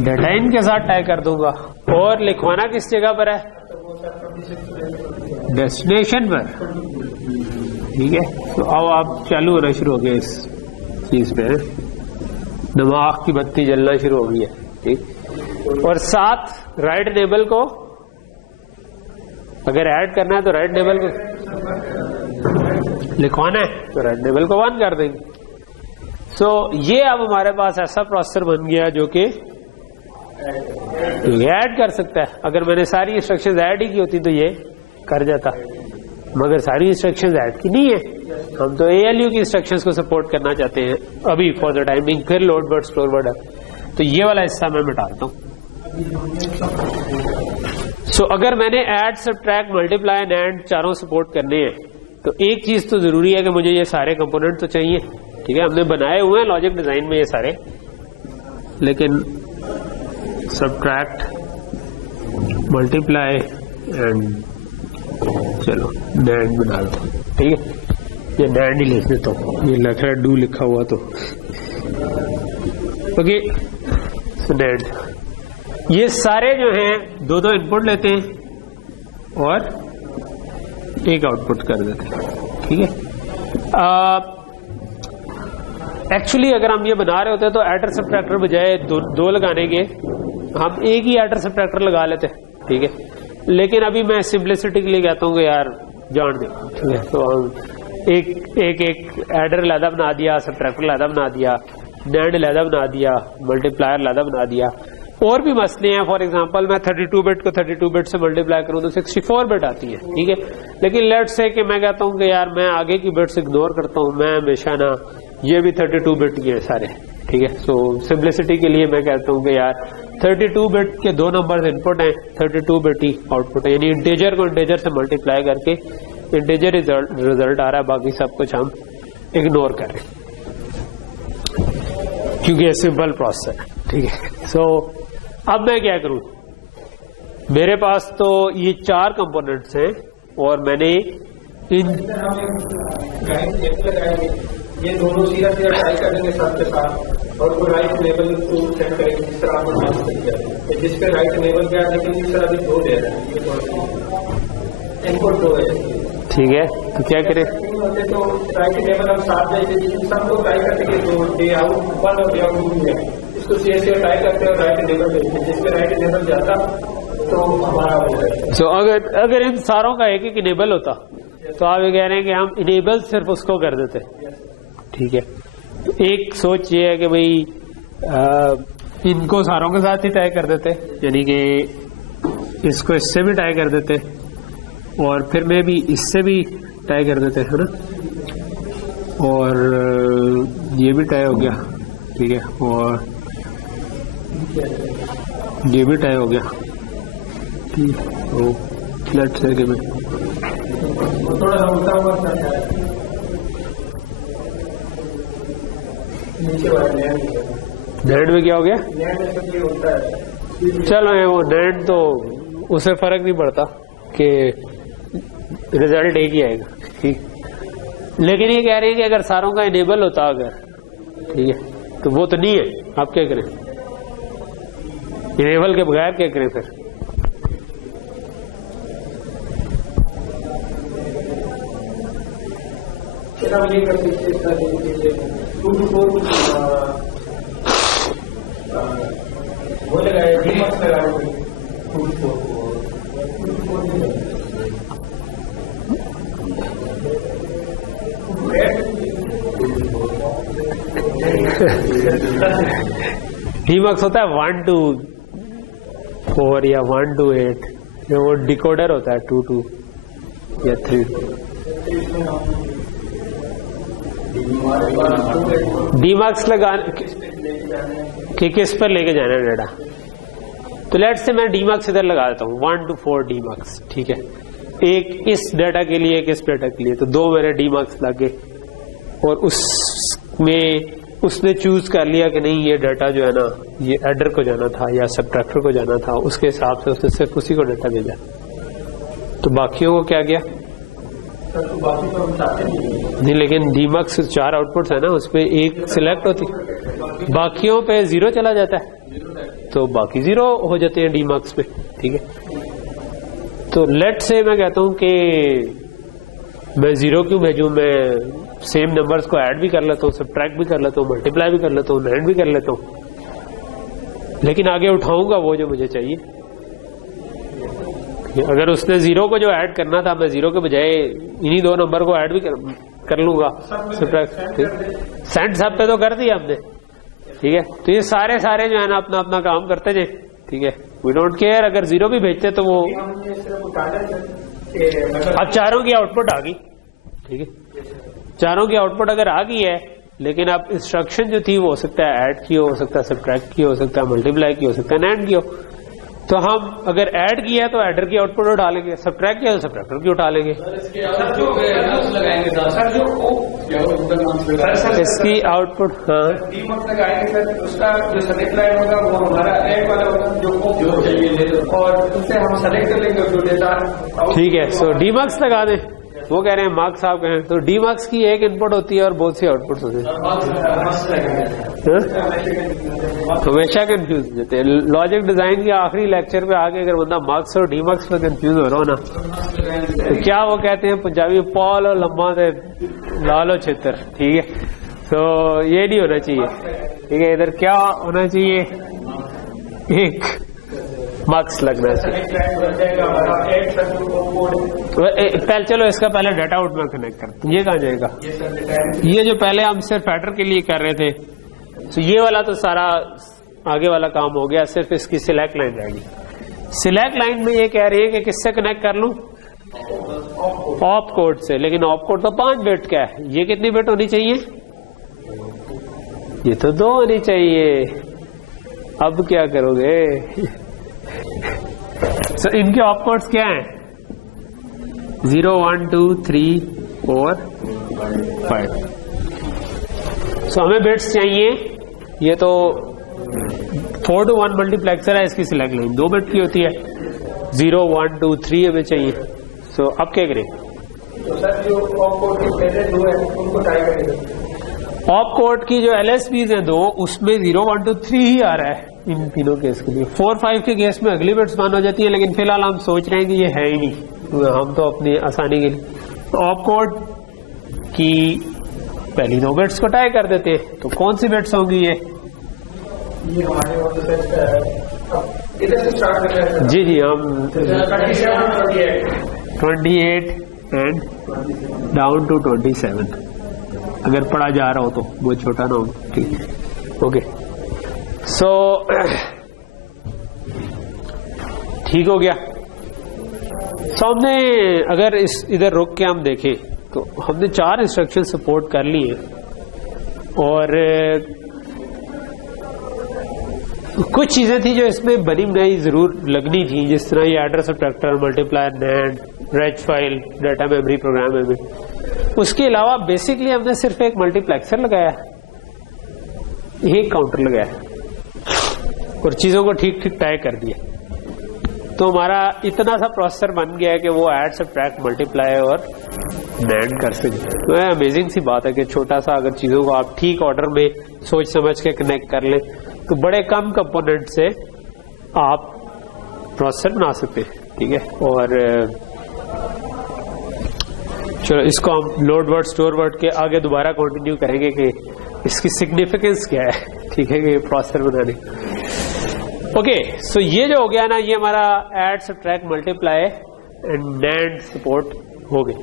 डाटा इन के साथ टाई कर दूंगा। और लिखवाना किस जगह पर है? डेस्टिनेशन पर, ठीक है। तो अब आप चालू होना शुरू हो गए इस चीज पे, दिमाग की बत्ती जलना शुरू हो गई है, ठीक। और साथ राइट नेबल को अगर ऐड करना है तो राइट नेबल को लिखवाना है तो राइट नेबल को 1 कर देंगे। सो ये अब हमारे पास ऐसा प्रोसेसर बन गया जो कि ऐड कर सकता है। अगर मैंने सारी इंस्ट्रक्शंस ऐड ही की होती तो ये कर जाता, मगर सारी इंस्ट्रक्शंस ऐड की नहीं है। हम तो ALU की इंस्ट्रक्शंस को सपोर्ट करना चाहते हैं अभी फॉर द टाइमिंग। फिर लोड वर्ड स्टोर वर्ड है, तो ये वाला हिस्सा मैं मिटाता हूं। सो अगर मैंने add, subtract, multiply and and चारों सपोर्ट करने हैं तो एक चीज तो जरूरी है कि मुझे ये सारे कंपोनेंट तो चाहिए, ठीक है। हमने बनाए हुए हैं लॉजिक डिजाइन में ये सारे, लेकिन सबट्रैक्ट, मल्टीप्लाई एंड चलो एंड बना दो, ठीक है। ये NAND ही लिख देता हूँ, ये लग रहा है डू लिखा हुआ तो ओके। NAND ये सारे जो हैं दो इनपुट लेते हैं और एक आउटपुट कर देते हैं, ठीक है। एक्चुअली अगर हम ये बना रहे होते हैं तो एडर सब्ट्रैक्टर बजाय दो लगाने के हम एक ही एडर सब्ट्रैक्टर लगा लेते हैं, ठीक है। लेकिन अभी मैं सिंपलिसिटी के लिए कहता हूँ कि यार जान दे, ठीक है। तो हम एक एडर अलहदा बना दिया, सब्ट्रैक्टर अलहदा बना दिया, NAND अलहदा बना दिया, मल्टीप्लायर अलहदा बना दिया। और भी मसले हैं, फॉर एग्जांपल मैं 32 बिट को 32 बिट से मल्टीप्लाई करूं तो 64 बिट आती है, ठीक है। लेकिन लेट्स से कि मैं कहता हूं कि यार मैं आगे की बिट्स इग्नोर करता हूं, मैं हमेशा ना ये भी 32 बिट के सारे, ठीक है। सो सिंपलिसिटी के लिए मैं कहता हूं कि यार 32 बिट के दो नंबर इनपुट हैं, 32 बिट ही आउटपुट है, यानी इंटीजर को इंटीजर से मल्टीप्लाई करके इंटीजर रिजल्ट आ रहा है, बाकी सब कुछ हम इग्नोर कर रहे हैं क्योंकि ये सिंपल प्रोसेस है, ठीक है। सो अब मैं क्या करूं, मेरे पास तो ये 4 कंपोनेंट्स हैं और मैंने इन ये दोनों सीधा ट्राई करेंगे साथ के साथ और वो राइट लेवल को सेट करेंगे जिस तरह आपने बात किया, जिस पे राइट लेवल गया, लेकिन जिस तरह अभी 2 दे रहा है इनपुट 2 है, ठीक है। तो क्या करें, तो राइट लेवल हम साथ देते सबको ट्राई करते कि जो डे आउट 1 और डे आउट 2 है इसको सीएससी ट्राई करते हैं और राइट लेवल देते हैं, जिसपे राइट लेवल जाता तो हमारा हो जाए। सो अगर इन सारों का एक इनेबल होता तो आप ये कह रहे हैं कि हम इनेबल सिर्फ उसको कर देते, ठीक है। तो एक सोच ये है कि भाई इनको सारों के साथ ही टाई कर देते, यानी कि इसको इससे भी टाई कर देते और फिर मैं भी इससे भी टाई कर देते, है ना। और ये भी टाई हो गया, ठीक है, और ये भी टाई हो गया, ठीक है। लेट्स से कि थोड़ा उल्टा हुआ NAND में क्या हो गया, चलो वो NAND तो उससे फर्क नहीं पड़ता कि रिजल्ट एक ही आएगा, ठीक। लेकिन ये कह रहे हैं कि अगर सारों का इनेबल होता अगर, ठीक है, तो वो तो नहीं है, आप क्या करें, इनेबल के बगैर क्या करें फिर। ये कर दीजिए 2 to 4 वो लगाए डीमक्स लगाए 2 to 4 डीमक्स होता है 1 to 4 या 1 to 8, वो डिकोडर होता है 2 to या 3। डीमक्स लगाने कि किस पर लेके जाना है डाटा, तो लेट्स से मैं डीमक्स इधर लगा देता हूँ 1 to 4 डीमक्स, ठीक है। एक इस डाटा के लिए, एक इस डाटा के लिए, तो 2 मेरे डीमक्स लगे और उसमें उसने चूज कर लिया कि नहीं ये डाटा जो है ना ये एडर को जाना था या सब्ट्रैक्टर को जाना था, उसके हिसाब से उसने सिर्फ उसी को डाटा भेजा। तो बाकियों को क्या गया नहीं, लेकिन डीमक्स 4 आउटपुट्स है ना, उसमें एक सिलेक्ट होती, बाकियों पे 0 चला जाता है, तो बाकी 0 हो जाते हैं डीमक्स पे, ठीक है। तो लेट से मैं कहता हूं कि मैं 0 क्यों भेजूं, मैं सेम नंबर्स को ऐड भी कर लेता हूँ, सब्ट्रैक्ट भी कर लेता हूँ, मल्टीप्लाई भी कर लेता हूँ, NAND भी कर लेता हूँ, लेकिन आगे उठाऊंगा वो जो मुझे चाहिए। अगर उसने 0 को जो ऐड करना था, मैं 0 के बजाय इन्हीं 2 नंबर को ऐड भी कर लूंगा, सेंड सब पे तो कर दिया हमने, ठीक है। तो ये सारे जो है ना अपना अपना काम करते जाए, ठीक है। वी डोंट केयर, अगर 0 भी भेजते तो वो अब चारों की आउटपुट आ गई, ठीक है। चारों की आउटपुट अगर आ गई है, लेकिन अब इंस्ट्रक्शन जो थी वो हो सकता है ऐड की हो सकता है सब्ट्रैक्ट की हो सकता है मल्टीप्लाई की हो सकता है NAND की हो। तो हम अगर ऐड किया तो एडर की आउटपुट उठा लेंगे, सब्ट्रैक्ट किया तो सब्ट्रैक्टर की उठा लेंगे। इसकी आउटपुट उसका जो सेलेक्ट लाइन होगा वो हमारा ऐड वाला जो चाहिए और उससे हम सेलेक्ट कर लेंगे जो डेटा, ठीक है। सो डीमक्स लगा दें, वो कह रहे हैं मार्क्स आप कहें, तो डी मार्क्स की एक इनपुट होती है और बहुत सी आउटपुट होती है। हमेशा कंफ्यूज हो जाते हैं। लॉजिक डिजाइन के आखिरी लेक्चर पे आके अगर बंदा मार्क्स और डी मार्क्स पे कंफ्यूज हो रहा हो ना, तो क्या वो कहते हैं पंजाबी, पॉल और लम्बा से लालो चित्र, ठीक है। तो ये नहीं होना चाहिए, ठीक है। इधर क्या होना चाहिए, एक मार्क्स लगना चाहिए। पहले चलो इसका पहले डाटा आउट में कनेक्ट करते हैं। ये कहाँ जाएगा, ये जो पहले हम सिर्फ हेडर के लिए कर रहे थे, तो ये वाला तो सारा आगे वाला काम हो गया, सिर्फ इसकी सिलेक्ट लाइन जाएगी। सिलेक्ट लाइन में ये कह रही है कि किससे कनेक्ट कर लूं, ऑप कोड से। लेकिन ऑप कोड तो 5 बिट का है, ये कितनी बिट होनी चाहिए, ये तो 2 होनी चाहिए। अब क्या करोगे? so, इनके ऑप कोड्स क्या हैं, 0 1 2 3 4 5। सो हमें बिट्स चाहिए, ये तो 4 to 1 मल्टीप्लेक्सर है, इसकी सिलेक्ट लाइन 2 बिट की होती है। 0 1 2 3 हमें चाहिए। सो अब क्या करें, तो सर जो ऑप कोड के पहले 2 है उनको ट्राई करेंगे। ऑप कोड की जो LSBs हैं 2, उसमें 0 1 2 3 ही आ रहा है इन तीनों केस के लिए। 4 5 के केस में अगली बिट्स मान हो जाती है, लेकिन फिलहाल हम सोच रहे हैं कि ये है ही नहीं, तो हम तो अपनी आसानी के लिए ऑप कोड की पहली 2 बिट्स को टाई कर देते हैं। तो कौन सी बिट्स होंगी ये हमारे इधर से स्टार्ट कर रहे हैं। जी जी, हम 28 एंड डाउन टू 27 अगर पढ़ा जा रहा हो तो, वो छोटा ना हो, ठीक। ओके, सो ठीक हो गया। सो हमने अगर इस इधर रुक के हम देखें तो हमने 4 इंस्ट्रक्शन सपोर्ट कर लिए, और कुछ चीजें थी जो इसमें बनी बनाई जरूर लगनी थी, जिस तरह ये address subtractor, multiplier, NAND, reg file, data memory, program memory. उसके अलावा बेसिकली हमने सिर्फ एक मल्टीप्लेक्सर लगाया, एक काउंटर लगाया और चीजों को ठीक ठीक टाई कर दिया। तो हमारा इतना सा प्रोसेसर बन गया है कि वो ऐड, सब्ट्रैक्ट, मल्टीप्लाई और नैंड कर सकते। तो अमेजिंग सी बात है कि छोटा सा अगर चीजों को आप ठीक ऑर्डर में सोच समझ के कनेक्ट कर लें तो बड़े कम कंपोनेंट से आप प्रोसेसर बना सकते हैं, ठीक है। और चलो इसको हम लोड वर्ड, स्टोर वर्ड के आगे दोबारा कंटिन्यू करेंगे कि इसकी सिग्निफिकेंस क्या है, ठीक है, कि प्रोसेसर बनाने। ओके, सो ये जो हो गया ना, ये हमारा add, subtract, multiply and NAND support हो गई।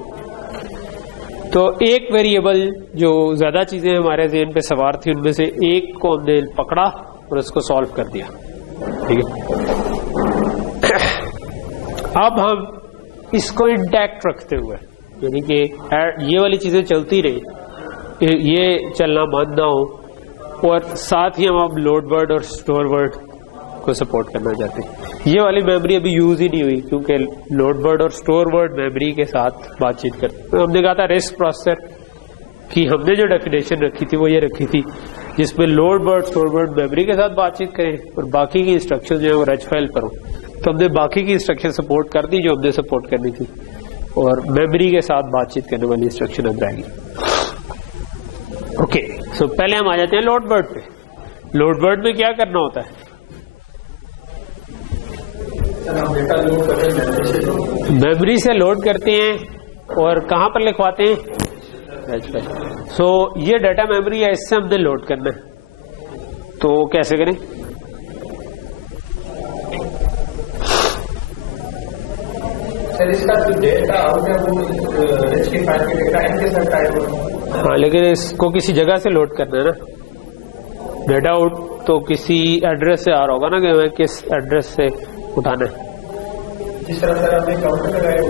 तो एक वेरिएबल जो ज्यादा चीजें हमारे ज़हन पे सवार थी, उनमें से एक को हमने पकड़ा और उसको सॉल्व कर दिया, ठीक है। अब हम इसको इंटैक्ट रखते हुए, यानी कि ये वाली चीजें चलती रही, ये चलना बंद ना हो, और साथ ही हम अब लोड वर्ड और स्टोर वर्ड को सपोर्ट करना चाहते हैं। ये वाली मेमोरी अभी यूज ही नहीं हुई, क्योंकि लोड वर्ड और स्टोर वर्ड मेमोरी के साथ बातचीत करते। तो हमने कहा था रिस्क प्रोसेसर की हमने जो डेफिनेशन रखी थी वो ये रखी थी, जिसमें load word, store word memory के साथ बातचीत करें और बाकी की इंस्ट्रक्शन जो है वो रेज फाइल पर हो। तो हमने बाकी की इंस्ट्रक्शन सपोर्ट कर दी जो हमने सपोर्ट करनी थी, और मेमोरी के साथ बातचीत करने वाली इंस्ट्रक्शन अब रहेगी। ओके, सो पहले हम आ जाते हैं लोड वर्ड पे। लोड वर्ड में क्या करना होता है, मेमोरी से लोड करते हैं और कहां पर लिखवाते हैं, सो ये डाटा मेमोरी है, इससे हमने लोड करना है। तो कैसे करें, सर इसका जो डेटा आउट है वो रजिस्ट्री फाइल के डेटा इनके साथ टाइप होगा। हाँ, लेकिन इसको किसी जगह से लोड करना है ना। डेटा आउट तो किसी एड्रेस से आ रहा होगा ना, कि हमें किस एड्रेस से उठाना है। जिस तरह सर हमने काउंटर लगाया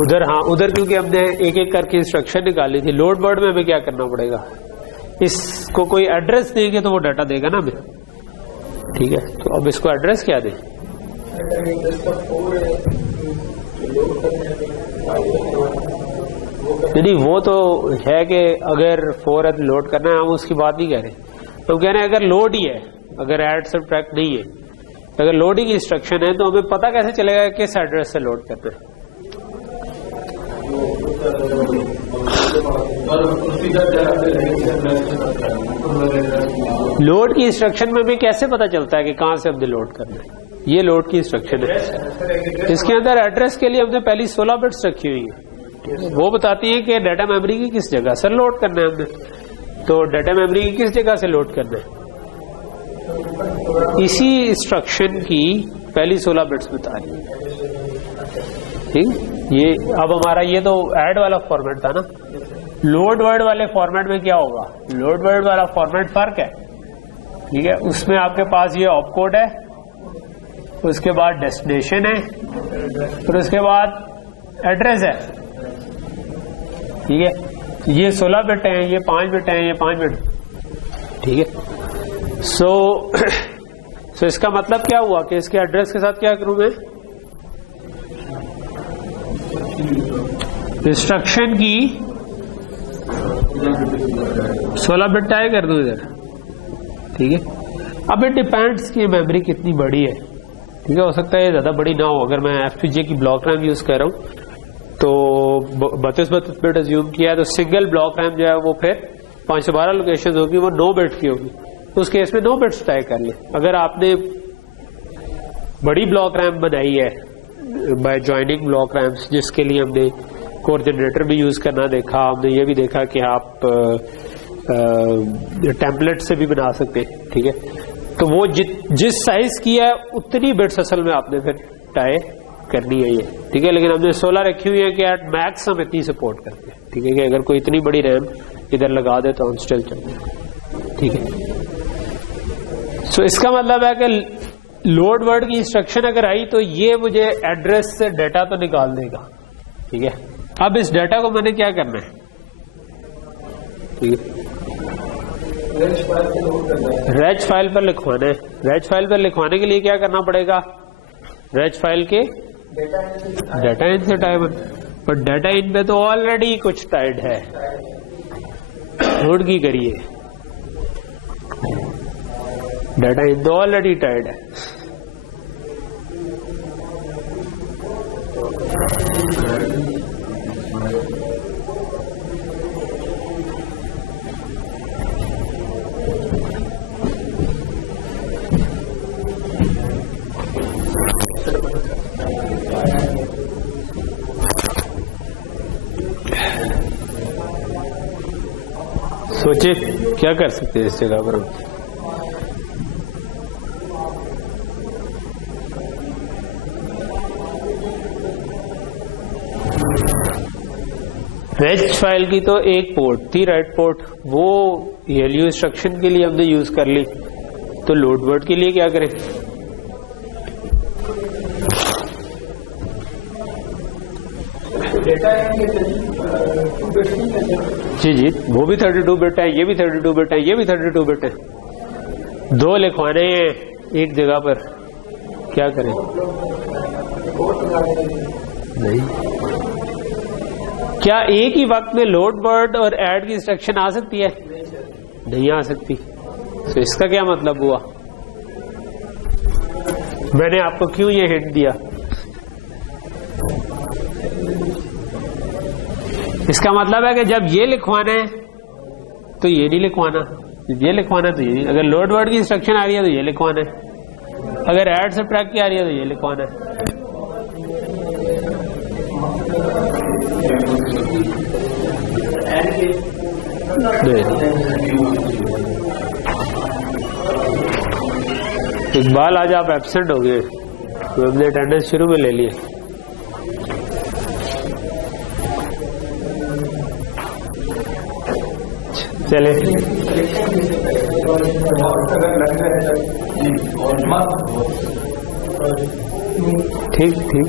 उधर, हाँ उधर, क्योंकि हमने एक एक करके इंस्ट्रक्शन निकाली थी। लोड वर्ड में हमें क्या करना पड़ेगा, इसको कोई एड्रेस देंगे तो वो डाटा देगा ना हमें, ठीक है। तो अब इसको एड्रेस क्या दें, नहीं वो तो है कि अगर 4 लोड करना है, हम उसकी बात नहीं कह रहे। तो कह रहे हैं अगर लोड ही है, अगर ऐड सब्ट्रैक्ट नहीं है, अगर लोडिंग इंस्ट्रक्शन है, तो हमें पता कैसे चलेगा किस एड्रेस से लोड करना है। लोड की इंस्ट्रक्शन में भी कैसे पता चलता है कि कहां से हमने लोड करना है? ये लोड की इंस्ट्रक्शन है, इसके अंदर एड्रेस के लिए हमने पहली 16 बिट्स रखी हुई है, वो बताती है कि डाटा मेमोरी की किस जगह से लोड करना है हमने। तो डाटा मेमोरी की किस जगह से लोड करना है, इसी इंस्ट्रक्शन की पहली 16 बिट्स बता रही है। ठीक, ये अब हमारा ये तो ऐड वाला फॉर्मेट था ना। लोड वर्ड वाले फॉर्मेट में क्या होगा? लोड वर्ड वाला फॉर्मेट फर्क है, ठीक है। उसमें आपके पास ये ऑपकोड है, उसके बाद डेस्टिनेशन है, फिर उसके बाद एड्रेस है, ठीक है। ये 16 बिट है, ये 5 बिट है, ये 5 बिट, ठीक है। सो इसका मतलब क्या हुआ कि इसके एड्रेस के साथ क्या करूं मैं? इंस्ट्रक्शन की 16 बिट टाई कर दूं इधर, ठीक है। अब इट डिपेंड्स कि मेमोरी कितनी बड़ी है, ठीक है। हो सकता है ये ज्यादा बड़ी ना हो। अगर मैं FPGA की ब्लॉक रैम यूज कर रहा हूं तो 32 बिट अज्यूम किया है, तो सिंगल ब्लॉक रैम जो है वो फिर 512 लोकेशन होगी, वो 9 बिट की होगी। तो उस केस में 9 बिट्स टाई कर ले। अगर आपने बड़ी ब्लॉक रैम बनाई है बाय जॉइनिंग ब्लॉक रैम्स, जिसके लिए हमने कोर जनरेटर भी यूज करना देखा, हमने ये भी देखा कि आप टेम्पलेट से भी बना सकते हैं, ठीक है। तो वो जिस साइज की है उतनी बिट्स असल में आपने फिर टाई करनी है ये, ठीक है। लेकिन हमने 16 रखी हुई है कि एट मैक्स हम इतनी सपोर्ट करते हैं, ठीक है। कि अगर कोई इतनी बड़ी रैम इधर लगा दे तो हम स्टिल चलते हैं, ठीक है। सो इसका मतलब है कि लोड वर्ड की इंस्ट्रक्शन अगर आई तो ये मुझे एड्रेस से डाटा तो निकाल देगा, ठीक है। अब इस डाटा को मैंने क्या करना है, ठीक है, रेज फाइल पर लिखवाना है। रेज फाइल पर लिखवाने के लिए क्या करना पड़ेगा? रेज फाइल के डाटा इन से टाइप, पर डाटा इन पे तो ऑलरेडी कुछ टाइड है, लोड की करिए। डाटा इन तो ऑलरेडी टाइड है, सोचिए क्या कर सकते हैं इस जगह पर हम। रेज फाइल की तो एक पोर्ट थी, राइट पोर्ट, वो एलयू इंस्ट्रक्शन के लिए हमने यूज कर ली। तो लोड वर्ड के लिए क्या करें? जी जी, वो भी 32 बिट है, ये भी 32 बिट है, ये भी 32 बिट है। 2 लिखवाने हैं एक जगह पर, क्या करें? नहीं, क्या एक ही वक्त में लोड वर्ड और ऐड की इंस्ट्रक्शन आ सकती है? नहीं आ सकती। तो इसका क्या मतलब हुआ? मैंने आपको क्यों ये हिंट दिया? इसका मतलब है कि जब ये लिखवाना है तो ये नहीं लिखवाना, ये लिखवाना तो ये नहीं। अगर लोड वर्ड की इंस्ट्रक्शन आ रही है तो ये लिखवाना है, अगर ऐड सब्ट्रैक्ट की आ रही है तो ये लिखवाना है। इकबाल आज आप एब्सेंट हो गए, तो हमने अटेंडेंस शुरू में ले लिए। चले ठीक ठीक।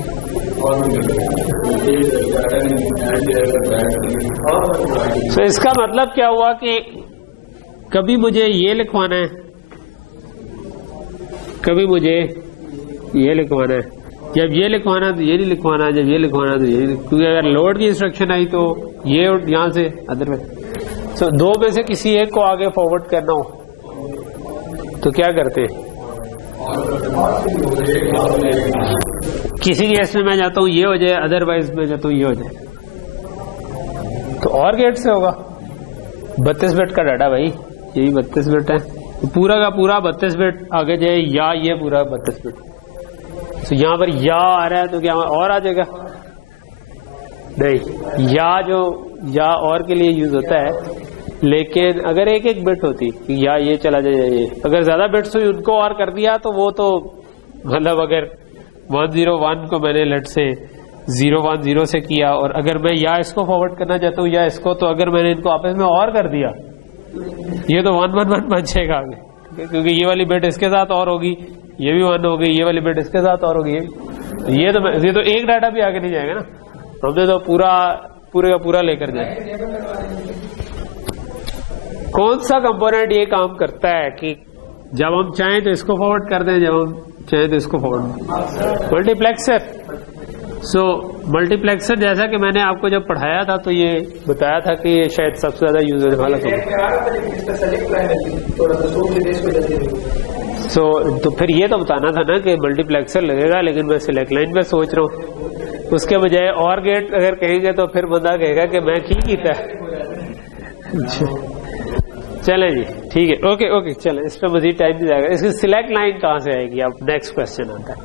तो इसका मतलब क्या हुआ कि कभी मुझे ये लिखवाना है, कभी मुझे ये लिखवाना है। जब ये लिखवाना तो ये नहीं लिखवाना, जब ये लिखवाना तो ये, क्योंकि अगर लोड की इंस्ट्रक्शन आई तो ये यहां से अदर में। तो 2 में से किसी एक को आगे फॉरवर्ड करना हो तो क्या करते हैं? किसी केस में मैं चाहता हूं ये हो जाए, अदरवाइज मैं चाहता हूं ये हो जाए। तो और गेट से होगा। 32 बिट का डाटा भाई, यही 32 बिट है, तो पूरा का पूरा 32 बिट आगे जाए, या ये पूरा 32 बिट। तो यहाँ पर या आ रहा है तो क्या और आ जाएगा? नहीं, या और के लिए यूज होता है, लेकिन अगर एक एक बिट होती या ये चला जाए, ये अगर ज्यादा बिट्स हुई उनको और कर दिया तो वो तो मतलब अगर 101 को मैंने लेट से 010 से किया, और अगर मैं या इसको फॉरवर्ड करना चाहता हूँ या इसको, तो अगर मैंने इनको आपस में और कर दिया ये तो 111 बन जाएगा आगे, क्योंकि ये वाली बिट इसके साथ और होगी, ये भी 1 हो गई, ये वाली बिट इसके साथ और होगी, ये तो एक डाटा भी आगे नहीं जाएगा ना, हमने तो पूरे का पूरा लेकर जाए। कौन सा कंपोनेंट ये काम करता है कि जब हम चाहें तो इसको फॉरवर्ड कर दें, जब हम चाहें तो इसको फॉरवर्ड? मल्टीप्लेक्सर। सो मल्टीप्लेक्सर, जैसा कि मैंने आपको जब पढ़ाया था तो ये बताया था कि ये शायद सबसे ज्यादा यूज होने वाला तो फिर ये तो बताना था ना कि मल्टीप्लेक्सर लगेगा, लेकिन मैं सिलेक्ट लाइन पे सोच रहा हूँ, उसके बजाय और गेट अगर कहेंगे तो फिर बंदा कहेगा कि मैं की कीता है। चले जी, ठीक है, ओके चले, इस पर मजीद टाइम नहीं जाएगा। इसकी सिलेक्ट लाइन कहाँ से आएगी? अब नेक्स्ट क्वेश्चन आता है,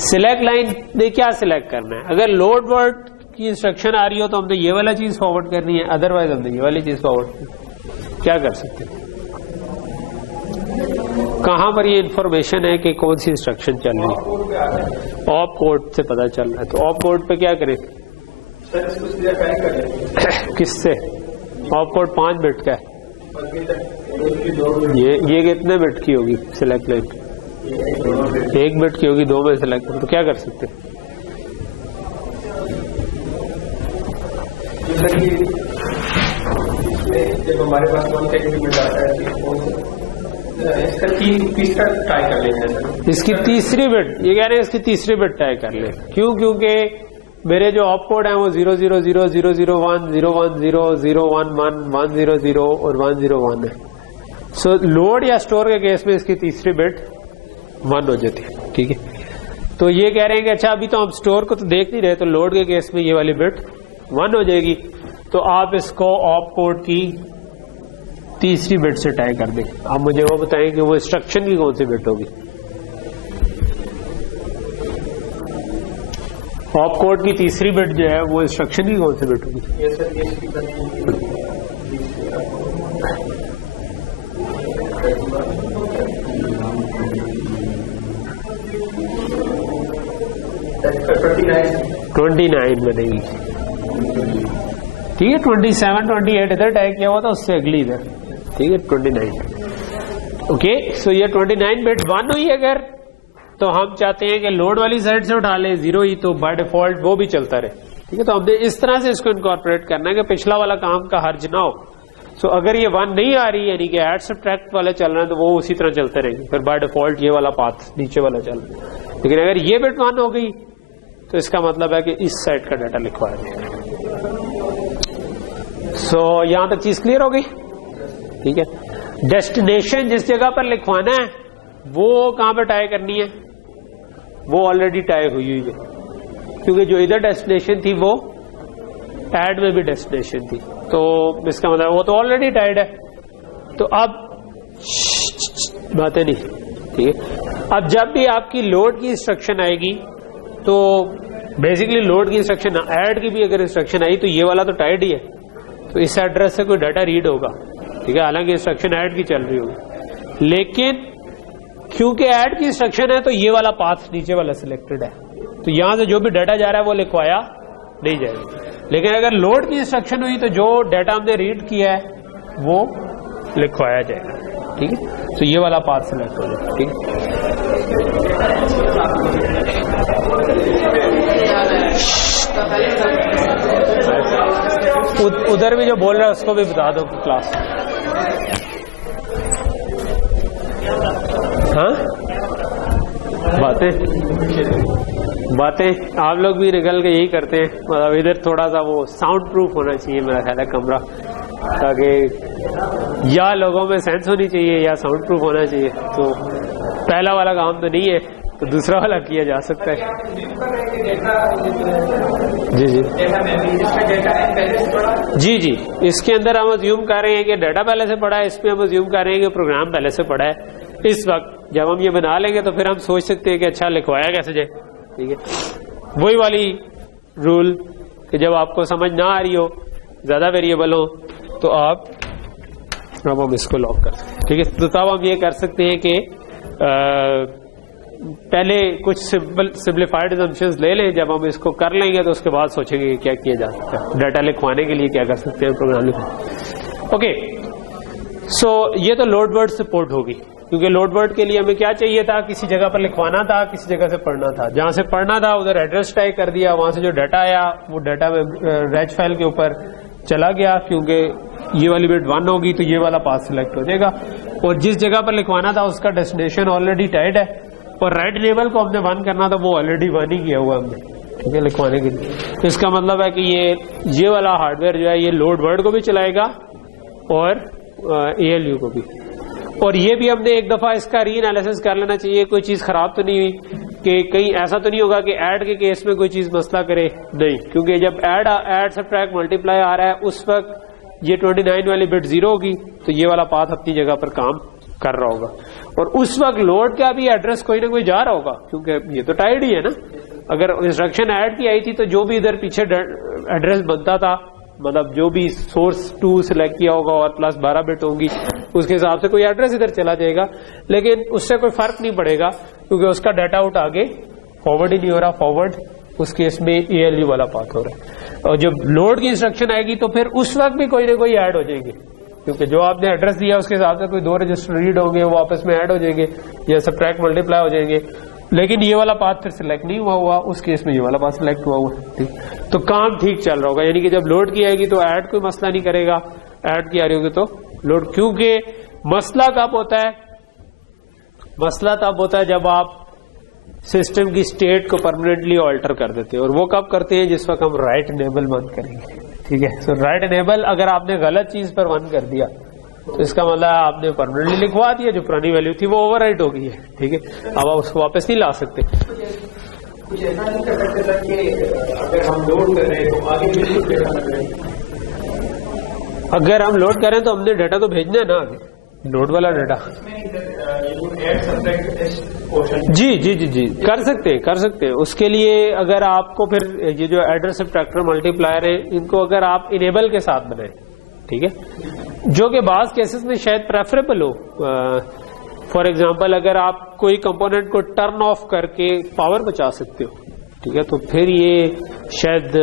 सिलेक्ट लाइन ने क्या सिलेक्ट करना है? अगर लोड वर्ड की इंस्ट्रक्शन आ रही हो तो हमने ये वाला चीज फॉरवर्ड करनी है, अदरवाइज हमने ये वाली चीज फॉरवर्ड करनी। क्या कर सकते हैं? कहां पर ये इंफॉर्मेशन है कि कौन सी इंस्ट्रक्शन चल रही है? ऑप कोड से पता चल रहा है, तो ऑप कोड पे क्या करें? किससे? ऑप कोड 5 बिट का है, ये कितने बिट की होगी सिलेक्ट लाइन? 1 बिट की होगी, 2 में सिलेक्ट, तो क्या कर सकते हैं? जब हमारे पास इसका तीसरा ट्राई कर लेंगे, इसकी तीसरी बिट, ये कह रहे हैं इसकी तीसरी बिट ट्राई कर ले। क्यों? क्योंकि मेरे जो ऑप कोड है वो 000 001 010 011 100 और 101 है। सो लोड या स्टोर के केस में इसकी तीसरी बिट 1 हो जाती है, ठीक है। तो ये कह रहे हैं कि अच्छा अभी तो हम स्टोर को तो देख नहीं रहे, तो लोड के केस में ये वाली बिट 1 हो जाएगी, तो आप इसको ऑप कोड की तीसरी बिट से टाई कर दें। आप मुझे वो बताएं कि वो इंस्ट्रक्शन की कौन सी बिट होगी? ऑप कोड की तीसरी बिट जो है वो इंस्ट्रक्शन की कौन सी बिट होगी? ट्वेंटी 29 बनेगी, ठीक है। 27 28 इधर टाइप किया हुआ था, उससे अगली इधर, ठीक है 29। ओके, सो ये 29 बिट 1 हुई अगर, तो हम चाहते हैं कि लोड वाली साइड से उठा ले 0 ही, तो बाय डिफॉल्ट वो भी चलता रहे, ठीक है। तो हमने इस तरह से इसको इनकॉर्पोरेट करना है कि पिछला वाला काम का हर्ज ना हो। सो अगर ये 1 नहीं आ रही, यानी कि ऐड सब्ट्रैक्ट वाले चल रहे हैं, तो वो उसी तरह चलते रहेंगे, फिर बाय डिफॉल्ट ये वाला पाथ नीचे वाला चल रहा है। लेकिन अगर ये बिट 1 हो गई तो इसका मतलब है कि इस साइड का डाटा लिखवाया जाएगा। सो यहां तक चीज क्लियर हो गई, ठीक है। डेस्टिनेशन जिस जगह पर लिखवाना है वो कहां पर टाई करनी है? वो ऑलरेडी टाई हुई है, क्योंकि जो इधर डेस्टिनेशन थी वो ऐड में भी डेस्टिनेशन थी, तो इसका मतलब वो तो ऑलरेडी टाइड है। तो अब बातें नहीं, ठीक है। अब जब भी आपकी लोड की इंस्ट्रक्शन आएगी, तो बेसिकली लोड की इंस्ट्रक्शन, ऐड की भी अगर इंस्ट्रक्शन आई तो ये वाला तो टाइड ही है, तो इस एड्रेस से कोई डाटा रीड होगा, ठीक है। हालांकि इंस्ट्रक्शन ऐड की चल रही होगी, लेकिन क्योंकि ऐड की इंस्ट्रक्शन है तो ये वाला पाथ नीचे वाला सिलेक्टेड है, तो यहां से जो भी डाटा जा रहा है वो लिखवाया नहीं जाएगा। लेकिन अगर लोड की इंस्ट्रक्शन हुई तो जो डाटा हमने रीड किया है वो लिखवाया जाएगा, ठीक है। तो ये वाला पाथ सिलेक्ट हो जाएगा, ठीक है। उधर भी जो बोल रहा है उसको भी बता दो क्लास। हाँ, बातें आप लोग भी निकल के यही करते हैं, मतलब इधर थोड़ा सा वो साउंड प्रूफ होना चाहिए मेरा ख्याल है कमरा, ताकि या लोगों में सेंस होनी चाहिए या साउंड प्रूफ होना चाहिए। तो पहला वाला काम तो नहीं है, तो दूसरा वाला किया जा सकता है। जी जी जी जी, इसके अंदर हम अज्यूम कर रहे हैं कि डाटा पहले से पड़ा है, इसमें हम अज्यूम कर रहे हैं कि प्रोग्राम पहले से पड़ा है। इस वक्त जब हम ये बना लेंगे तो फिर हम सोच सकते हैं कि अच्छा लिखवाया कैसे जाए। ठीक है, वही वाली रूल कि जब आपको समझ ना आ रही हो, ज्यादा वेरिएबल हो, तो अब हम इसको लॉक कर सकते हैं। ठीक है, तो तब हम ये कर सकते हैं कि पहले कुछ सिंपलीफाइड असम्पशंस ले लें। जब हम इसको कर लेंगे तो उसके बाद सोचेंगे कि क्या किया जा सकता है, डाटा लिखवाने के लिए क्या कर सकते हैं प्रोग्राम लिखवाने। ओके, सो ये तो लोड वर्ड सपोर्ट होगी, क्योंकि लोड वर्ड के लिए हमें क्या चाहिए था, किसी जगह पर लिखवाना था, किसी जगह से पढ़ना था। जहां से पढ़ना था उधर एड्रेस टाइप कर दिया, वहां से जो डाटा आया वो डाटा रेज फाइल के ऊपर चला गया, क्योंकि ये वाली बिट 1 होगी तो ये वाला पाथ सिलेक्ट हो जाएगा। और जिस जगह पर लिखवाना था उसका डेस्टिनेशन ऑलरेडी टाइड है, और राइट इनेबल को हमने 1 करना था, वो ऑलरेडी 1 ही किया हुआ हमने। ठीक है, लिखवाने के लिए। तो इसका मतलब है कि ये वाला हार्डवेयर जो है ये लोड वर्ड को भी चलाएगा और ALU को भी। और ये भी हमने एक दफा इसका री एनालिसिस कर लेना चाहिए, कोई चीज खराब तो नहीं हुई, कि कहीं ऐसा तो नहीं होगा कि ऐड के केस में कोई चीज मसला करे, नहीं। क्योंकि जब ऐड सब्ट्रैक्ट मल्टीप्लाई आ रहा है उस वक्त ये 29 वाली बिट 0 होगी, तो ये वाला पाथ अपनी जगह पर काम कर रहा होगा। और उस वक्त लोड का भी एड्रेस कोई ना कोई जा रहा होगा, क्योंकि ये तो टाइड ही है ना। अगर इंस्ट्रक्शन ऐड की आई थी तो जो भी इधर पीछे एड्रेस बनता था, मतलब जो भी सोर्स 2 सिलेक्ट किया होगा और प्लस 12 बिट होंगी, उसके हिसाब से कोई एड्रेस इधर चला जाएगा। लेकिन उससे कोई फर्क नहीं पड़ेगा, क्योंकि उसका डाटा आउट आगे फॉरवर्ड ही नहीं हो रहा, फॉरवर्ड उस केस में ALU वाला पाथ हो रहा है। और जब लोड की इंस्ट्रक्शन आएगी तो फिर उस वक्त भी कोई ना कोई ऐड हो जाएंगे, क्योंकि जो आपने एड्रेस दिया उसके हिसाब से कोई 2 रजिस्टर रीड होंगे, वो आपस में ऐड हो जाएंगे या सब्ट्रैक्ट मल्टीप्लाई हो जाएंगे। लेकिन ये वाला पाथ फिर सिलेक्ट नहीं हुआ, उस केस में ये वाला पाथ सिलेक्ट हुआ। ठीक, तो काम ठीक चल रहा होगा। यानी कि जब लोड की आएगी तो ऐड कोई मसला नहीं करेगा, ऐड की आ रही होगी तो लोड। क्योंकि मसला कब होता है, मसला तब होता है जब आप सिस्टम की स्टेट को परमानेंटली ऑल्टर कर देते हैं। और वो कब करते हैं, जिस वक्त हम राइट इनेबल बंद करेंगे। ठीक है, सो राइट इनेबल अगर आपने गलत चीज पर 1 कर दिया तो इसका मतलब आपने परमानेंटली लिखवा दिया, जो पुरानी वैल्यू थी वो ओवरराइट हो गई है। ठीक है, अब आप उसको वापस नहीं ला सकते। कुछ ऐसा नहीं कर सकते सर कि अगर हम लोड कर रहे हैं तो आगे भी कुछ डेटा लग रहा है। अगर हम लोड करें तो हमने डाटा तो भेजना है ना आगे, लोड वाला डाटा। जी जी जी जी, कर सकते हैं। उसके लिए अगर आपको फिर ये जो एड्रेस सब्ट्रैक्टर मल्टीप्लायर है, इनको अगर आप इनेबल के साथ बनाए, ठीक है, जो कि बाज केसेस में शायद प्रेफरेबल हो। फॉर एग्जांपल अगर आप कोई कंपोनेंट को टर्न ऑफ करके पावर बचा सकते हो, ठीक है, तो फिर ये शायद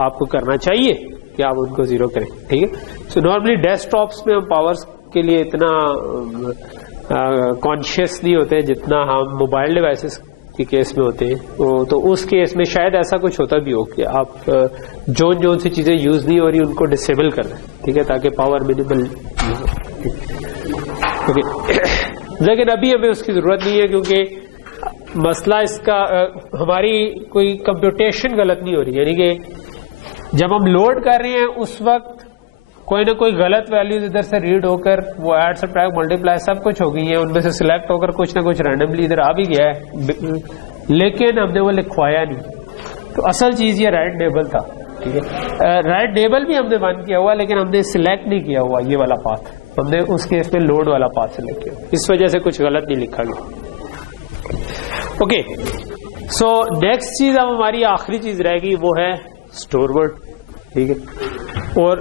आपको करना चाहिए कि आप उनको 0 करें। ठीक है, सो नॉर्मली डेस्कटॉप्स में हम पावर्स के लिए इतना कॉन्शियस नहीं होते जितना हम मोबाइल डिवाइसेस के केस में होते हैं। तो उस केस में शायद ऐसा कुछ होता भी हो कि आप जोन सी चीजें यूज नहीं हो रही उनको डिसेबल कर दें। ठीक है, ताकि पावर मिनिमल ओके। लेकिन अभी हमें उसकी जरूरत नहीं है, क्योंकि मसला इसका हमारी कोई कंप्यूटेशन गलत नहीं हो रही। यानी कि जब हम लोड कर रहे हैं उस वक्त कोई ना कोई गलत वैल्यूज इधर से रीड होकर वो ऐड सब्ट्रैक्ट मल्टीप्लाई सब कुछ हो गई है, उनमें से सिलेक्ट होकर कुछ ना कुछ रैंडमली इधर आ भी गया है, लेकिन हमने वो लिखवाया नहीं। तो असल चीज ये राइट इनेबल था। ठीक है, राइट इनेबल भी हमने 1 किया हुआ, लेकिन हमने सिलेक्ट नहीं किया हुआ ये वाला पाथ, हमने उस केस में लोड वाला पाथ सिलेक्ट किया, इस वजह से कुछ गलत नहीं लिखा गया। ओके, सो नेक्स्ट चीज अब हमारी आखिरी चीज रहेगी, वो है स्टोर वर्ड। ठीक है, और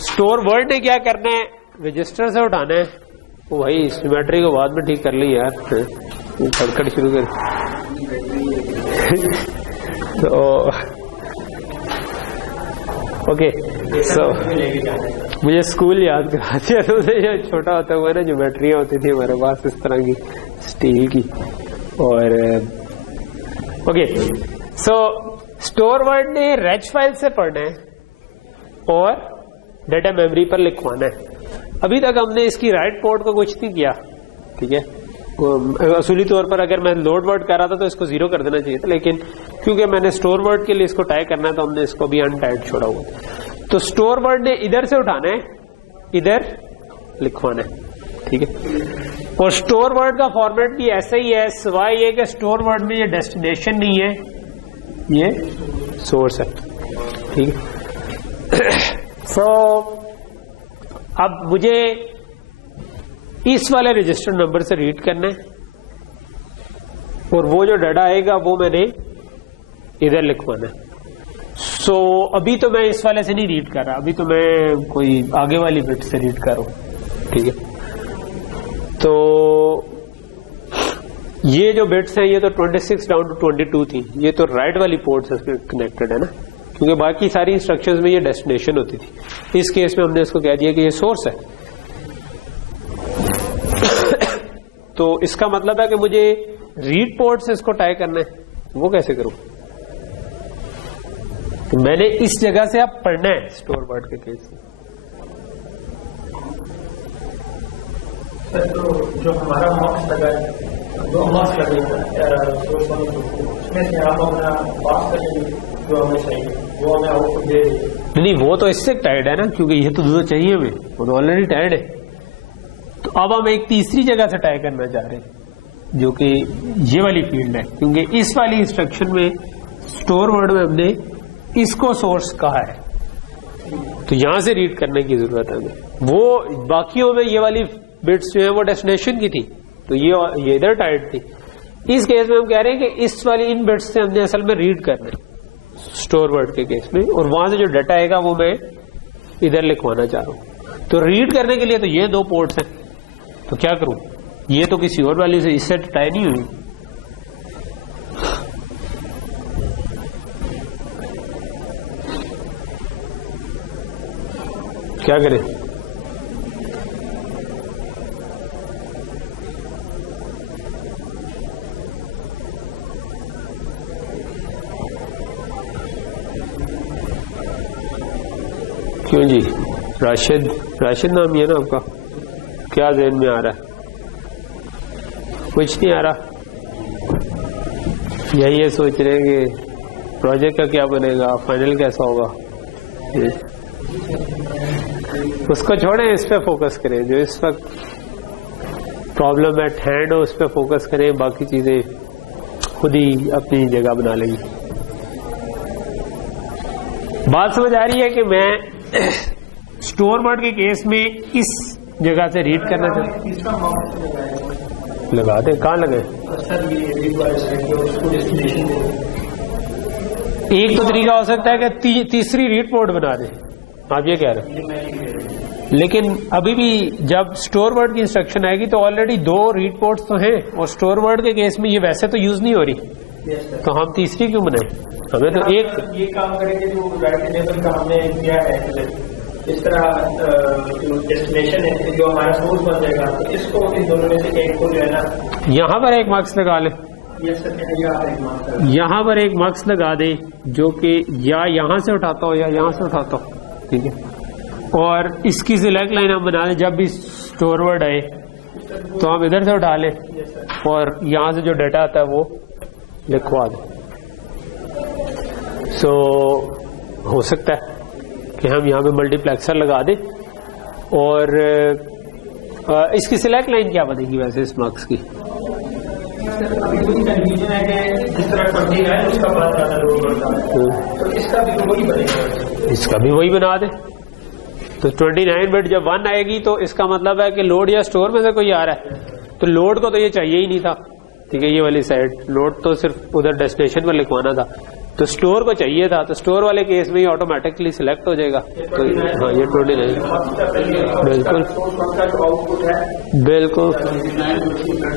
स्टोर वर्ड ने क्या करना है, रजिस्टर से उठाना है। वो भाई सिमेट्री को बाद में ठीक कर ली यार, खड़खड़ शुरू कर। तो ओके, सो मुझे स्कूल याद करा दिया तुमने, जो छोटा होता हुआ ना ज्योमेट्रियां होती थी हमारे पास इस तरह की स्टील की। और ओके, सो स्टोर वर्ड ने रेज फाइल से पढ़ना है और डाटा मेमोरी पर लिखवाना है। अभी तक हमने इसकी राइट पोर्ट को कुछ नहीं किया। ठीक है, असूली तौर पर अगर मैं लोड वर्ड कर रहा था तो इसको 0 कर देना चाहिए था, लेकिन क्योंकि मैंने स्टोर वर्ड के लिए इसको टाइप करना है तो हमने इसको भी अनटाइड छोड़ा हुआ। तो स्टोर वर्ड ने इधर से उठाना है, इधर लिखवाना है। ठीक है, और स्टोर वर्ड का फॉर्मेट भी ऐसा ही है, सिवाय ये कि स्टोर वर्ड में ये डेस्टिनेशन नहीं है, ये सोर्स है। ठीक है। सो अब मुझे इस वाले रजिस्टर नंबर से रीड करना है और वो जो डाटा आएगा वो मैंने इधर लिखवाना है। सो अभी तो मैं इस वाले से नहीं रीड कर रहा, अभी तो मैं कोई आगे वाली बिट से रीड कर रहा हूं। ठीक है, तो ये जो बिट्स हैं ये तो 26 डाउन टू 22 थी, ये तो राइट वाली पोर्ट से कनेक्टेड है ना, क्योंकि बाकी सारी इंस्ट्रक्शंस में ये डेस्टिनेशन होती थी। इस केस में हमने इसको कह दिया कि ये सोर्स है। तो इसका मतलब है कि मुझे रीड पोर्ट से इसको टाई करना है, वो कैसे करूं? तो मैंने इस जगह से अब पढ़ना है स्टोर वर्ड के केस में। तो जो हमारा मार्क्स लगा है, दो मार्क्स लगेगा उसमें से आप अपना पास करेंगे जो हमें चाहिए, वो हमें आउटपुट दे देंगे। नहीं, वो तो इससे टाइड है ना, क्योंकि ये तो दो चाहिए हमें, वो तो ऑलरेडी टाइड है। तो अब हम एक तीसरी जगह से टाई करना चाह रहे हैं जो कि ये वाली फील्ड है, क्योंकि इस वाली इंस्ट्रक्शन में स्टोर वर्ड में हमने इसको सोर्स कहा है, तो यहां से रीड करने की जरूरत है हमें। वो बाकियों में ये वाली बिट्स जो है वो डेस्टिनेशन की थी, तो ये इधर टाइड थी। इस केस में हम कह रहे हैं कि इस वाली इन बिट्स से हमने असल में रीड करना है स्टोर वर्ड के केस में, और वहां से जो डाटा आएगा वो मैं इधर लिखवाना चाह रहा हूं। तो रीड करने के लिए तो ये दो पोर्ट्स हैं, तो क्या करूं? ये तो किसी और वाली से इससे टाई नहीं हुई। क्या करें? क्यों जी? राशिद नाम है ना आपका? क्या ज़हन में आ रहा है? कुछ नहीं आ रहा? यही ये सोच रहे हैं कि प्रोजेक्ट का क्या बनेगा, फाइनल कैसा होगा। उसको छोड़ें, इस पे फोकस करें, जो इस वक्त प्रॉब्लम एट हैंड हो उस पे फोकस करें, बाकी चीजें खुद ही अपनी जगह बना लेंगी। बात समझ आ रही है कि मैं स्टोर वर्ड के केस में इस जगह से रीड करना चाहता हूं। लगा दे, कहाँ लगे? एक तो तरीका हो सकता है कि तीसरी रीड पोर्ट बना दे, आप ये कह रहे हैं। लेकिन अभी भी जब स्टोर वर्ड की इंस्ट्रक्शन आएगी तो ऑलरेडी दो रीड पोर्ट्स तो हैं, और स्टोर वर्ड के केस में ये वैसे तो यूज नहीं हो रही, तो हम तीसरी क्यों बनाए? हमें तो एक ये काम करेंगे जो राइट टेबल का हमने किया है, इस तरह जो डेस्टिनेशन है जो हमारा सोर्स बन जाएगा, तो इसको इन दोनों में से एक को जो है ना यहाँ पर एक मार्क्स लगा ले, यहाँ पर एक मार्क्स लगा दे जो कि या यहाँ से उठाता हो या यहाँ से उठाता हो। ठीक है, और इसकी सिलेक्ट लाइन हम बना लें, जब भी स्टोर वर्ड आए तो हम इधर से उठा लें और यहाँ से जो डाटा आता है वो लिखवा दें। सो हो सकता है कि हम यहाँ पे मल्टीप्लेक्सर लगा दें, और इसकी सिलेक्ट लाइन क्या बनेगी वैसे इस मार्क्स की? कंफ्यूजन है कि जिस तरह 20 है उसका बहुत ज्यादा लोड बढ़ता है, तो इसका भी वही बनेगा, इसका भी वही बना दे। तो 29 बिट जब 1 आएगी तो इसका मतलब है कि लोड या स्टोर में से कोई आ रहा है, तो लोड को तो ये चाहिए ही नहीं था। ठीक है, ये वाली साइड लोड तो सिर्फ उधर डेस्टिनेशन पर लिखवाना था, तो स्टोर को चाहिए था, तो स्टोर वाले केस में ही ऑटोमेटिकली सिलेक्ट हो जाएगा। तो हाँ, ये 29 बिल्कुल बिल्कुल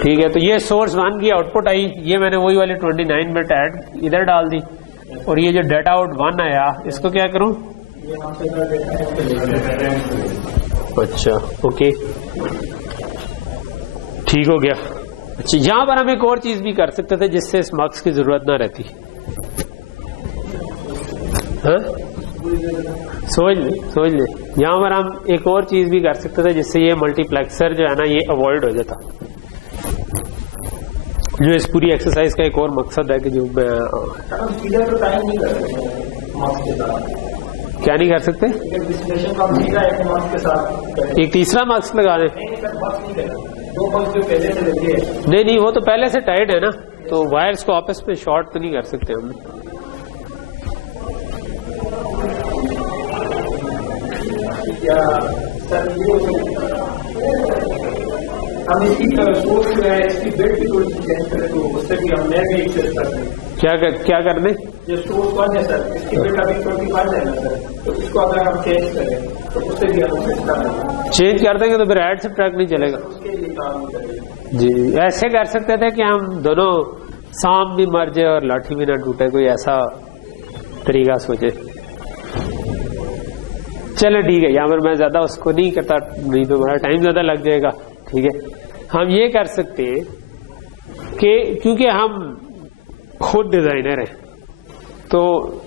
ठीक है। तो ये सोर्स 1 की आउटपुट आई, ये मैंने वही वाली 29 बिट ऐड इधर डाल दी, और ये जो डाटा आउट 1 आया इसको क्या करूं? अच्छा, ओके, ठीक हो गया। अच्छा, यहां पर हम एक और चीज भी कर सकते थे जिससे इस मार्क्स की जरूरत ना रहती। हाँ, समझ ले यहां पर हम एक और चीज भी कर सकते थे जिससे ये मल्टीप्लेक्सर जो है ना ये अवॉइड हो जाता, जो इस पूरी एक्सरसाइज का एक और मकसद है कि जो क्या नहीं कर सकते, एक तीसरा मार्क्स लगा दें। दो बल्ब जो पहले से लगे हैं। नहीं, वो तो पहले से टाइट है ना, तो वायर्स को आपस में शॉर्ट तो नहीं कर सकते हम। या सर हम इसकी सोर्स जो है इसकी बेड की थोड़ी चेंज करें तो उससे भी हम नया भी एक्सेस करते हैं। क्या करने? जो सोर्स वन है सर, इसकी बेड अभी 25 है ना सर, तो इसको अगर हम चेंज करें तो उससे भी हम एक्सेस कर देंगे। चेंज कर देंगे तो फिर ऐड से ट्रैक नहीं चलेगा। उसके लिए काम करेंगे जी, ऐसे कर सकते थे कि हम दोनों सांप भी मर जाए और लाठी भी ना टूटे, कोई ऐसा तरीका सोचे। चलो ठीक है, यहाँ पर मैं ज्यादा उसको नहीं करता, नहीं तो हमारा टाइम ज्यादा लग जाएगा। ठीक है, हम ये कर सकते हैं कि क्योंकि हम खुद डिजाइनर हैं, तो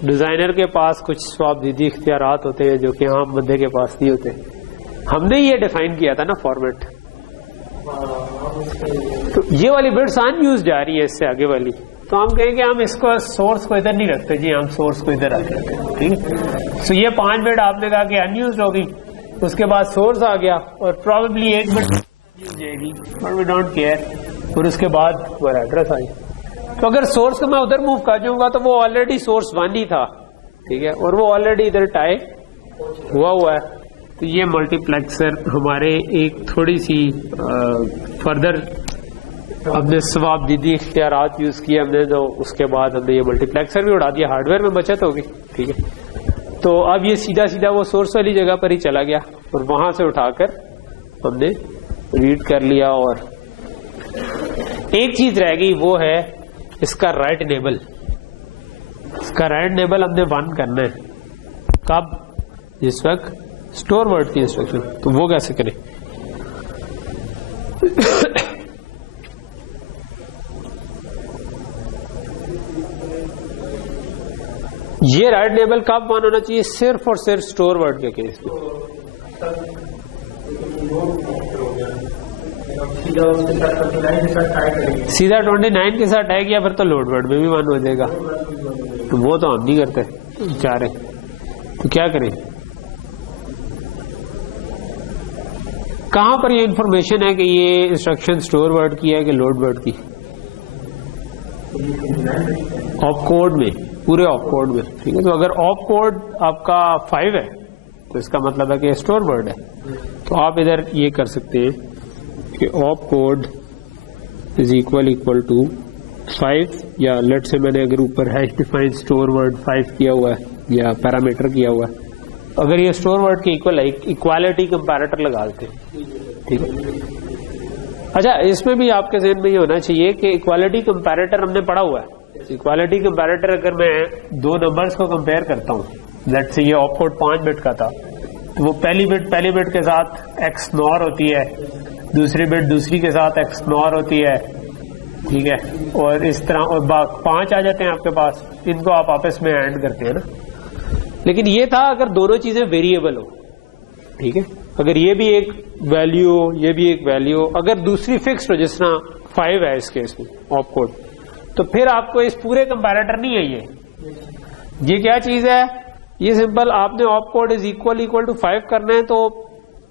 डिजाइनर के पास कुछ स्वाबदीदी इख्तियारात होते हैं जो कि आम बंदे के पास नहीं होते। हमने ये डिफाइन किया था ना फॉर्मेट, तो ये वाली बिट्स अनयूज्ड जा रही है इससे आगे वाली, तो हम कहेंगे हम इसको सोर्स को इधर नहीं रखते जी, हम सोर्स को इधर रख लेते हैं। ठीक है, तो ये 5 बिट आपने कहा कि अनयूज्ड होगी, उसके बाद सोर्स आ गया और प्रोबेबली 1 बिट जाएगी, बट वी डोंट केयर, और उसके बाद हमारा एड्रेस आई। तो अगर सोर्स को मैं उधर मूव कर जाऊंगा तो वो ऑलरेडी सोर्स 1 ही था। ठीक है, और वो ऑलरेडी इधर टाई हुआ है। तो ये मल्टीप्लेक्सर हमारे एक थोड़ी सी फर्दर हमने स्वाबदीदी इख्तियारात यूज किए हमने, तो उसके बाद हमने ये मल्टीप्लेक्सर भी उड़ा दिया, हार्डवेयर में बचत होगी। ठीक है, तो अब ये सीधा सीधा वो सोर्स वाली जगह पर ही चला गया और वहां से उठाकर हमने रीड कर लिया। और एक चीज रह गई, वो है इसका राइट इनेबल। इसका राइट इनेबल हमने 1 करना है। कब? जिस वक्त स्टोर वर्ड की इंस्ट्रक्शन। तो वो कैसे करें? ये राइट इनेबल कब 1 होना चाहिए? सिर्फ और सिर्फ स्टोर वर्ड के केस में। सीधा 29 के साथ टाई किया फिर तो लोड वर्ड में भी 1 हो जाएगा, तो वो तो हम नहीं करते चाह रहे, तो क्या करें? कहां पर ये इंफॉर्मेशन है कि ये इंस्ट्रक्शन स्टोर वर्ड की है कि लोड वर्ड की? ऑप कोड में, पूरे ऑप कोड में। ठीक है, तो अगर ऑप कोड आपका 5 है तो इसका मतलब है कि स्टोर वर्ड है। तो आप इधर ये कर सकते हैं कि opcode is equal to 5, या लेट से मैंने अगर ऊपर हैश डिफाइन स्टोर वर्ड 5 किया हुआ है या पैरामीटर किया हुआ है, अगर ये स्टोर वर्ड के इक्वल है, इक्वालिटी कंपैरेटर लगा देते हैं। ठीक है, अच्छा इसमें भी आपके ज़हन में ये होना चाहिए कि इक्वालिटी कंपैरेटर हमने पढ़ा हुआ है। इक्वालिटी कंपैरेटर अगर मैं 2 नंबर्स को कंपेयर करता हूँ, लेट से ये ऑप कोड 5 बिट का था, तो वो पहली बिट के साथ एक्स नॉर होती है, दूसरी बिट दूसरी के साथ एक्स नॉर होती है। ठीक है, और इस तरह और 5 आ जाते हैं आपके पास, इनको आप आपस में ऐड करते हैं ना। लेकिन ये था अगर दोनों चीजें वेरिएबल हो। ठीक है, अगर ये भी एक वैल्यू हो, ये भी एक वैल्यू हो, अगर दूसरी फिक्स्ड हो, जिस तरह 5 है इस केस में ऑप कोड, तो फिर आपको इस पूरे कंपैरेटर नहीं है ये क्या चीज है? ये सिंपल आपने opcode is equal to 5 करना है, तो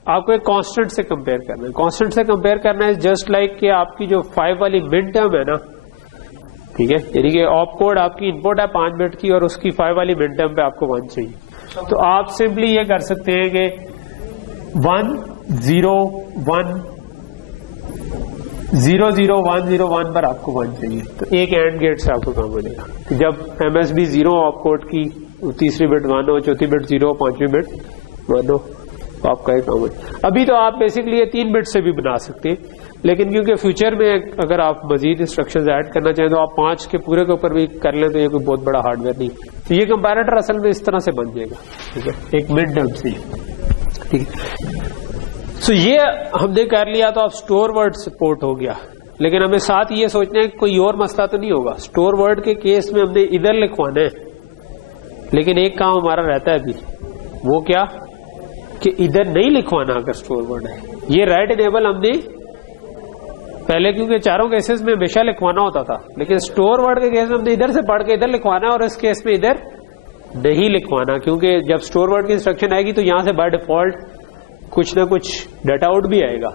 आपको एक कांस्टेंट से कंपेयर करना है। कांस्टेंट से कंपेयर करना है जस्ट लाइक कि आपकी जो 5 वाली मिड टर्म है ना, ठीक है, यानी कि ऑप कोड आपकी इनपुट है 5 बिट की और उसकी 5 वाली मिड टर्म पे आपको 1 चाहिए। तो आप सिंपली ये कर सकते हैं कि 1 0 1 0 0 1 0 1 पर आपको 1 चाहिए, तो एक एंड गेट से आपको काम बनेगा। तो जब MSB 0 ऑप कोड की तीसरी बिट 1 हो, चौथी बिट 0, पांचवी बिट 1 हो, तो आपका एक काम है। अभी तो आप बेसिकली ये 3 बिट से भी बना सकते हैं, लेकिन क्योंकि फ्यूचर में अगर आप मजीद इंस्ट्रक्शंस ऐड करना चाहें तो आप 5 के पूरे के ऊपर भी कर लें, तो ये कोई बहुत बड़ा हार्डवेयर नहीं। तो ये कंपैरेटर असल में इस तरह से बन जाएगा। ठीक है, एक मिड टर्म से। ठीक है, तो ये हमने कर लिया, तो अब स्टोर वर्ड सपोर्ट हो गया। लेकिन हमें साथ ये सोचना है कि कोई और मसला तो नहीं होगा। स्टोर वर्ड के केस में हमने इधर लिखवाना है, लेकिन एक काम हमारा रहता है अभी, वो क्या कि इधर नहीं लिखवाना अगर स्टोर वर्ड है। ये राइट इनेबल हमने पहले क्योंकि चारों केसेस में हमेशा लिखवाना होता था, लेकिन स्टोर वर्ड के केस में हमने इधर से पढ़ के इधर लिखवाना है, और इस केस में इधर नहीं लिखवाना, क्योंकि जब स्टोर वर्ड की इंस्ट्रक्शन आएगी तो यहां से बाय डिफॉल्ट कुछ ना कुछ डाटा आउट भी आएगा।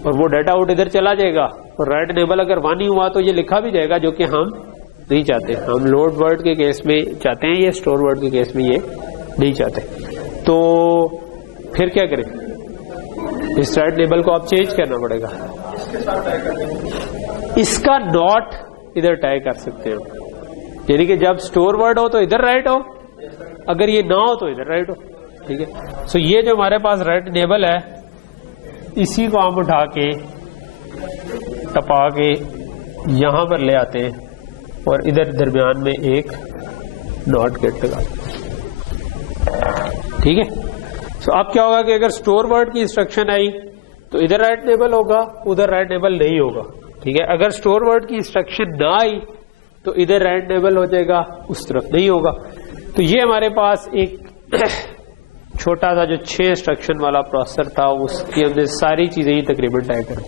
और वो डाटा आउट इधर चला जाएगा, और राइट इनेबल अगर 1 ही हुआ तो ये लिखा भी जाएगा, जो कि हम नहीं चाहते। हम लोड वर्ड के केस में चाहते हैं, ये स्टोर वर्ड के केस में ये नहीं चाहते। तो फिर क्या करें, इस राइट इनेबल को आप चेंज करना पड़ेगा। इसका नॉट इधर टाई कर सकते हो, यानी कि जब स्टोर वर्ड हो तो इधर राइट हो, अगर ये ना हो तो इधर राइट हो। ठीक है, सो ये जो हमारे पास राइट इनेबल है, इसी को हम उठा के टपा के यहां पर ले आते हैं और इधर दरमियान में एक नॉट गेट लगा। ठीक है, सो अब क्या होगा कि अगर स्टोर वर्ड की इंस्ट्रक्शन आई तो इधर राइट इनेबल होगा, उधर राइट इनेबल नहीं होगा। ठीक है, अगर स्टोर वर्ड की इंस्ट्रक्शन ना आई तो इधर राइट इनेबल हो जाएगा, उस तरफ नहीं होगा। तो ये हमारे पास एक छोटा सा जो 6 इंस्ट्रक्शन वाला प्रोसेसर था, उसकी हमने सारी चीजें ही तकरीबन टाइप कर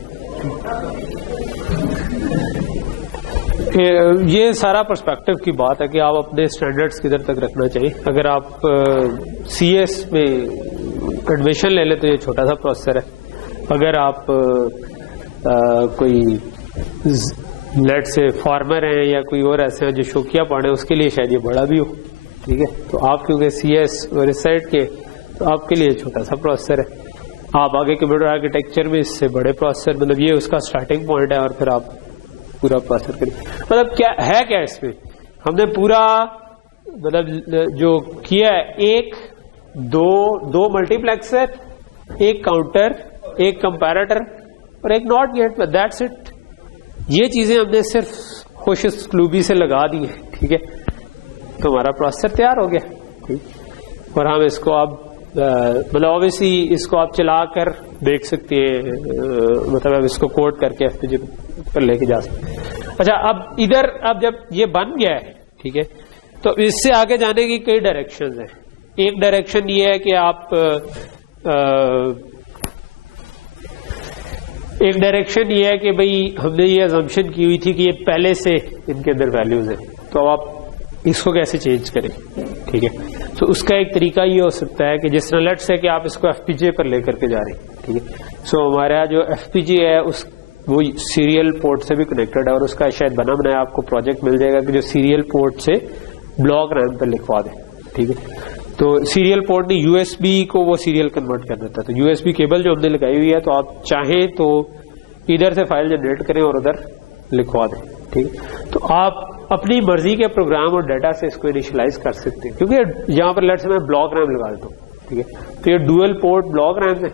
ये सारा पर्सपेक्टिव की बात है कि आप अपने स्टैंडर्ड्स किधर तक रखना चाहिए। अगर आप CS में एडमिशन ले लें तो ये छोटा सा प्रोसेसर है, अगर आप कोई लेट से फार्मर हैं या कोई और ऐसे हैं जो शौकिया पढ़े, उसके लिए शायद ये बड़ा भी हो। ठीक है, तो आप क्योंकि CS और इस साइड के, तो आपके लिए छोटा सा प्रोसेसर है। आप आगे कंप्यूटर आर्किटेक्चर में इससे बड़े प्रोसेसर, मतलब ये उसका स्टार्टिंग पॉइंट है, और फिर आप पूरा प्रोसेसर करिए। मतलब क्या है, क्या इसमें हमने पूरा मतलब जो किया है, एक दो मल्टीप्लेक्सर, एक काउंटर, एक कंपैरेटर और एक नॉट गेट, दैट्स इट। ये चीजें हमने सिर्फ खुश उस्लूबी से लगा दी है। ठीक है, तो हमारा प्रोसेसर तैयार हो गया। ठीक, और हम इसको अब मतलब ऑब्वियसली इसको आप चला कर देख सकते हैं, मतलब अब इसको कोड करके FPGA पर लेके जा सकते हैं। अच्छा, अब इधर अब जब ये बन गया है, ठीक है, तो इससे आगे जाने की कई डायरेक्शंस हैं। एक डायरेक्शन ये है कि आप एक डायरेक्शन ये है कि भाई हमने ये अजम्पशन की हुई थी कि ये पहले से इनके अंदर वैल्यूज है, तो आप इसको कैसे चेंज करें। ठीक है, तो उसका एक तरीका ये हो सकता है कि जिस तरह लेट्स से कि आप इसको FPGA पर लेकर के जा रहे हैं। ठीक है, सो हमारा जो FPGA है उस वो सीरियल पोर्ट से भी कनेक्टेड है, और उसका शायद बना बनाया आपको प्रोजेक्ट मिल जाएगा कि जो सीरियल पोर्ट से ब्लॉक रैम पर लिखवा दे। ठीक है, तो सीरियल पोर्ट ने USB को वो सीरियल कन्वर्ट कर देता है, तो USB केबल जो हमने लगाई हुई है, तो आप चाहें तो इधर से फाइल जनरेट करें और उधर लिखवा दें। ठीक है, तो आप अपनी मर्जी के प्रोग्राम और डाटा से इसको इनिशियलाइज कर सकते हैं, क्योंकि यहाँ पर लेट्स से मैं ब्लॉक रैम लगा देता हूँ। ठीक है, तो ये डुअल पोर्ट ब्लॉक रैम है।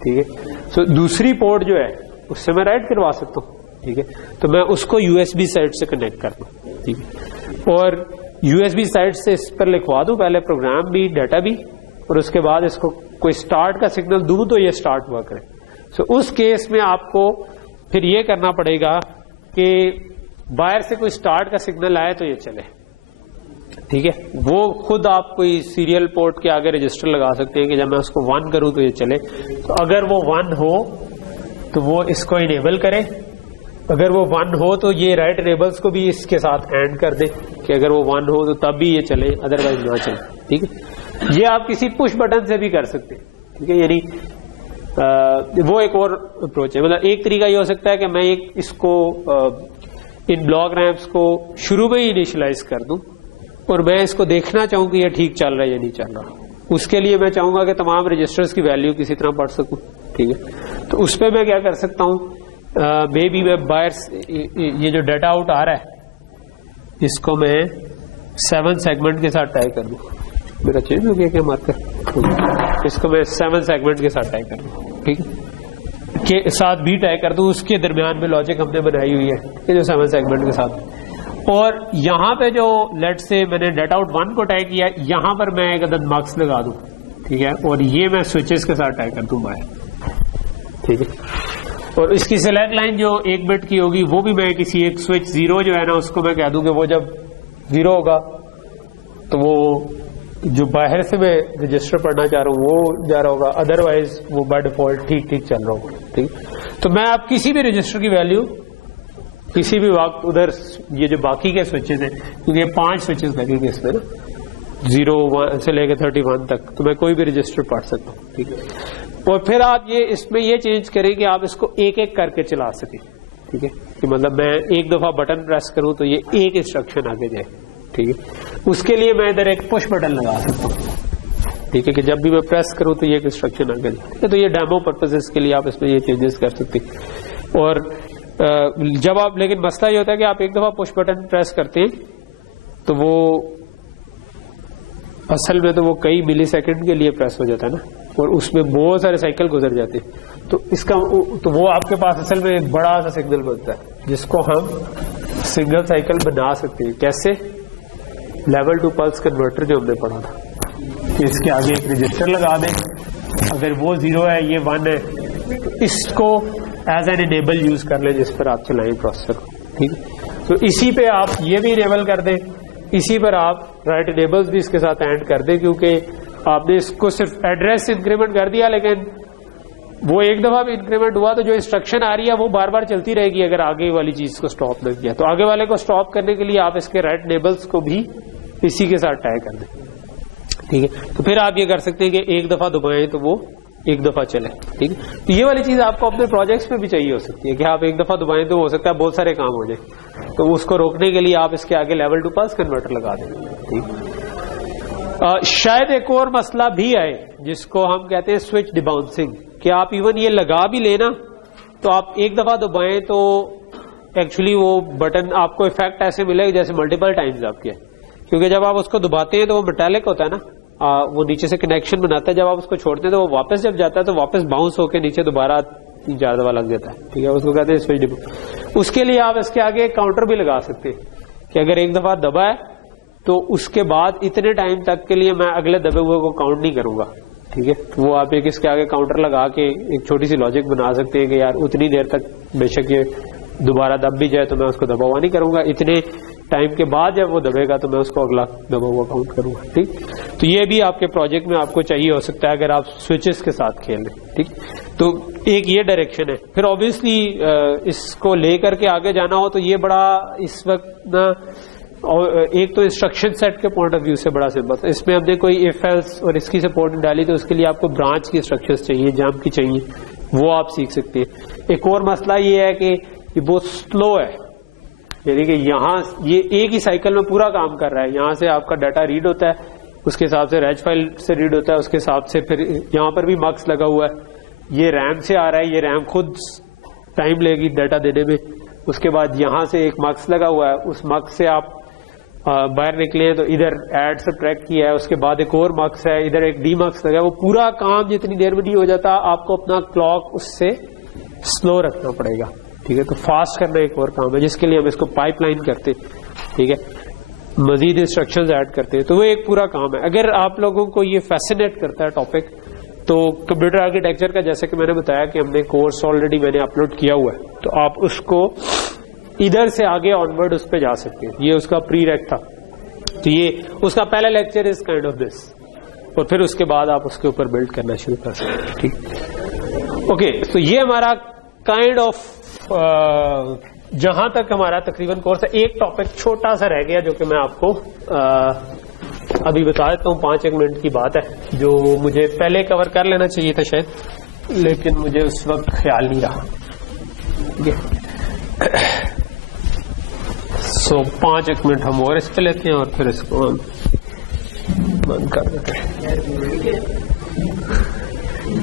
ठीक है, सो दूसरी पोर्ट जो है उससे मैं राइट करवा सकता हूँ। ठीक है, तो मैं उसको USB साइड से कनेक्ट कर दूँ। ठीक है, और USB साइड से इस पर लिखवा दूं पहले प्रोग्राम भी डाटा भी, और उसके बाद इसको कोई स्टार्ट का सिग्नल दूं तो ये स्टार्ट हुआ करे। सो उस केस में आपको फिर ये करना पड़ेगा कि बाहर से कोई स्टार्ट का सिग्नल आए तो ये चले। ठीक है, वो खुद आप कोई सीरियल पोर्ट के आगे रजिस्टर लगा सकते हैं कि जब मैं उसको 1 करूं तो ये चले। तो अगर वो 1 हो तो वो इसको इनेबल करे, अगर वो 1 हो तो ये राइट इनेबल्स को भी इसके साथ एंड कर दे कि अगर वो 1 हो तो तब भी ये चले, अदरवाइज ना चले। ठीक है, ये आप किसी पुश बटन से भी कर सकते हैं। ठीक है, यानी वो एक और अप्रोच है। मतलब एक तरीका ये हो सकता है कि मैं इसको इन ब्लॉक रैम्स को शुरू में ही इनिशियलाइज कर दूं और मैं इसको देखना चाहूं कि ये ठीक चल रहा है या नहीं चल रहा। उसके लिए मैं चाहूंगा कि तमाम रजिस्टर्स की वैल्यू किसी तरह पढ़ सकूं। ठीक है, तो उस पर मैं क्या कर सकता हूं, मे बी मैं बाहर ये जो डाटा आउट आ रहा है इसको मैं 7 सेगमेंट के साथ टाइप कर दूं। मेरा चेंज हो गया क्या मार्कर, इसको मैं 7 सेगमेंट के साथ टाइप कर दूं। ठीक है, के साथ भी टाइप कर दूं, उसके दरमियान में लॉजिक हमने बनाई हुई है ये जो 7 सेगमेंट के साथ। और यहां पे जो लेट से मैंने डाटा आउट 1 को टाइप किया, यहां पर मैं एक अदद मार्क्स लगा दूं। ठीक है, और ये मैं स्विचेस के साथ टाइप कर दूं बाहर। ठीक है, और इसकी सिलेक्ट लाइन जो 1 बिट की होगी वो भी मैं किसी एक स्विच 0 जो है ना उसको मैं कह दूं कि वो जब 0 होगा तो वो जो बाहर से मैं रजिस्टर पढ़ना चाह रहा हूँ वो जा रहा होगा, अदरवाइज वो बाय डिफॉल्ट ठीक ठीक चल रहा होगा। ठीक, तो मैं आप किसी भी रजिस्टर की वैल्यू किसी भी वक्त उधर ये जो बाकी के स्विचेस हैं, क्योंकि ये 5 स्विचेस लगेंगे इसमें ना 0 1 से लेकर 31 तक, तो मैं कोई भी रजिस्टर पढ़ सकता हूँ। ठीक है, और फिर आप ये इसमें ये चेंज करें कि आप इसको एक एक करके चला सकें, ठीक है, कि मतलब मैं एक दफा बटन प्रेस करूं तो ये एक इंस्ट्रक्शन आगे जाए, ठीक है। उसके लिए मैं इधर एक पुश बटन लगा सकता हूं, ठीक है, कि जब भी मैं प्रेस करूं तो ये एक इंस्ट्रक्शन आगे जाए। तो ये डेमो पर्पसेस के लिए आप इसमें ये चेंजेस कर सकते हैं। और जब आप, लेकिन मसला ये होता है कि आप एक दफा पुश बटन प्रेस करते हैं तो वो असल में तो वो कई मिली सेकेंड के लिए प्रेस हो जाता है ना, और उसमें बहुत सारे साइकिल गुजर जाते हैं। तो इसका तो वो आपके पास असल में एक बड़ा सा सिग्नल बनता है जिसको हम सिंगल साइकिल बना सकते हैं। कैसे? लेवल टू पल्स कन्वर्टर जो हमने पढ़ा था, इसके आगे एक रजिस्टर लगा दें, अगर वो 0 है ये 1 है, तो इसको एज एन इनेबल यूज कर लें जिस पर आप चलाएं प्रोसेसर को, ठीक है। तो इसी पे आप ये भी इनेबल कर दें, इसी पर आप राइट इनेबल्स भी इसके साथ ऐड कर दें, क्योंकि आपने इसको सिर्फ एड्रेस इंक्रीमेंट कर दिया, लेकिन वो एक दफा भी इंक्रीमेंट हुआ तो जो इंस्ट्रक्शन आ रही है वो बार बार चलती रहेगी अगर आगे वाली चीज को स्टॉप न किया। तो आगे वाले को स्टॉप करने के लिए आप इसके राइट इनेबल्स को भी इसी के साथ टैग कर दें, ठीक है। तो फिर आप ये कर सकते हैं कि एक दफा दबाएं तो वो एक दफा चले, ठीक है। तो ये वाली चीज आपको अपने प्रोजेक्ट्स में भी चाहिए हो सकती है कि आप एक दफा दबाएं तो हो सकता है बहुत सारे काम हो जाए, तो उसको रोकने के लिए आप इसके आगे लेवल टू पल्स कन्वर्टर लगा दें, ठीक। शायद एक और मसला भी आए जिसको हम कहते हैं स्विच डिबाउंसिंग, कि आप इवन ये लगा भी लेना तो आप एक दफा दबाएं तो एक्चुअली वो बटन आपको इफेक्ट ऐसे मिलेगा जैसे मल्टीपल टाइम्स आपके, क्योंकि जब आप उसको दबाते हैं तो वो मेटालिक होता है ना, वो नीचे से कनेक्शन बनाता है, जब आप उसको छोड़ते हैं तो वो वापस जब जाता है तो वापस बाउंस होकर नीचे दोबारा 3-4 दफा लग जाता है, ठीक है, उसको कहते हैं स्विच डिबाउंस। उसके लिए आप इसके आगे एक काउंटर भी लगा सकते हैं कि अगर एक दफा दबा है तो उसके बाद इतने टाइम तक के लिए मैं अगले दबे हुए को काउंट नहीं करूंगा, ठीक है। तो वो आप एक इसके आगे काउंटर लगा के एक छोटी सी लॉजिक बना सकते हैं कि यार उतनी देर तक बेशक ये दोबारा दब भी जाए तो मैं उसको दबा हुआ नहीं करूंगा, इतने टाइम के बाद जब वो दबेगा तो मैं उसको अगला दबा हुआ काउंट करूंगा, ठीक। तो ये भी आपके प्रोजेक्ट में आपको चाहिए हो सकता है अगर आप स्विचेस के साथ खेल रहे, ठीक। तो एक ये डायरेक्शन है। फिर ऑब्वियसली इसको लेकर के आगे जाना हो तो ये बड़ा इस वक्त ना, और एक तो इंस्ट्रक्शन सेट के पॉइंट ऑफ व्यू से बड़ा सिंपल था, इसमें हमने कोई इफ एल्स और इसकी सपोर्ट डाली तो उसके लिए आपको ब्रांच की इंस्ट्रक्शंस चाहिए, जंप की चाहिए, वो आप सीख सकते हैं। एक और मसला ये है कि ये बहुत स्लो है, यानी कि यहाँ ये एक ही साइकिल में पूरा काम कर रहा है, यहाँ से आपका डाटा रीड होता है, उसके हिसाब से रैज फाइल से रीड होता है, उसके हिसाब से फिर यहाँ पर भी मक्स लगा हुआ है, ये रैम से आ रहा है, ये रैम खुद टाइम लेगी डाटा देने में, उसके बाद यहाँ से एक मक्स लगा हुआ है, उस मक्स से आप बाहर निकले तो इधर एड सब्ट्रैक्ट किया है, उसके बाद एक और मक्स है, इधर एक डी मक्स लगा है, वो पूरा काम जितनी देर में नहीं हो जाता आपको अपना क्लॉक उससे स्लो रखना पड़ेगा, ठीक है। तो फास्ट करना एक और काम है जिसके लिए हम इसको पाइपलाइन करते, ठीक है, मजीद इंस्ट्रक्शंस ऐड करते हैं, तो वो एक पूरा काम है। अगर आप लोगों को ये फैसिनेट करता है टॉपिक, तो कंप्यूटर आर्किटेक्चर का जैसे कि मैंने बताया कि हमने कोर्स ऑलरेडी मैंने अपलोड किया हुआ है, तो आप उसको इधर से आगे ऑनवर्ड उस पर जा सकते हैं, ये उसका प्री रेक था, तो ये उसका पहला lecture is kind of this, और फिर उसके बाद आप उसके ऊपर बिल्ड करना शुरू कर सकते हैं, ठीक। ओके, तो ये हमारा काइंड ऑफ जहां तक हमारा तकरीबन कोर्स है। एक टॉपिक छोटा सा रह गया जो कि मैं आपको अभी बता देता हूँ, 5-1 मिनट की बात है, जो मुझे पहले कवर कर लेना चाहिए था शायद, लेकिन मुझे उस वक्त ख्याल नहीं रहा, ठीक है। सो 5-1 मिनट हम और इस पे लेते हैं और फिर इसको हम बंद कर देते हैं।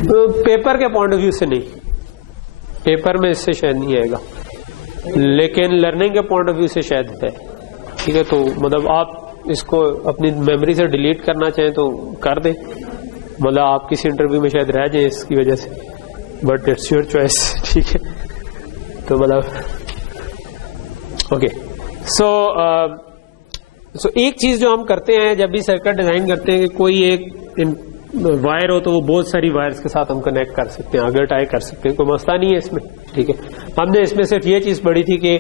तो पेपर के पॉइंट ऑफ व्यू से नहीं, पेपर में इससे शायद नहीं आएगा, लेकिन लर्निंग के पॉइंट ऑफ व्यू से शायद है, ठीक है। तो मतलब आप इसको अपनी मेमोरी से डिलीट करना चाहें तो कर दें, मतलब आप किसी इंटरव्यू में शायद रह जाए इसकी वजह से, बट इट्स योर चॉइस, ठीक है। तो मतलब ओके, सो एक चीज जो हम करते हैं जब भी सर्किट डिजाइन करते हैं कि कोई एक वायर हो तो वो बहुत सारी वायर्स के साथ हम कनेक्ट कर सकते हैं, आगे टाई कर सकते हैं, कोई मसला नहीं है इसमें, ठीक है। हमने इसमें सिर्फ ये चीज पढ़ी थी कि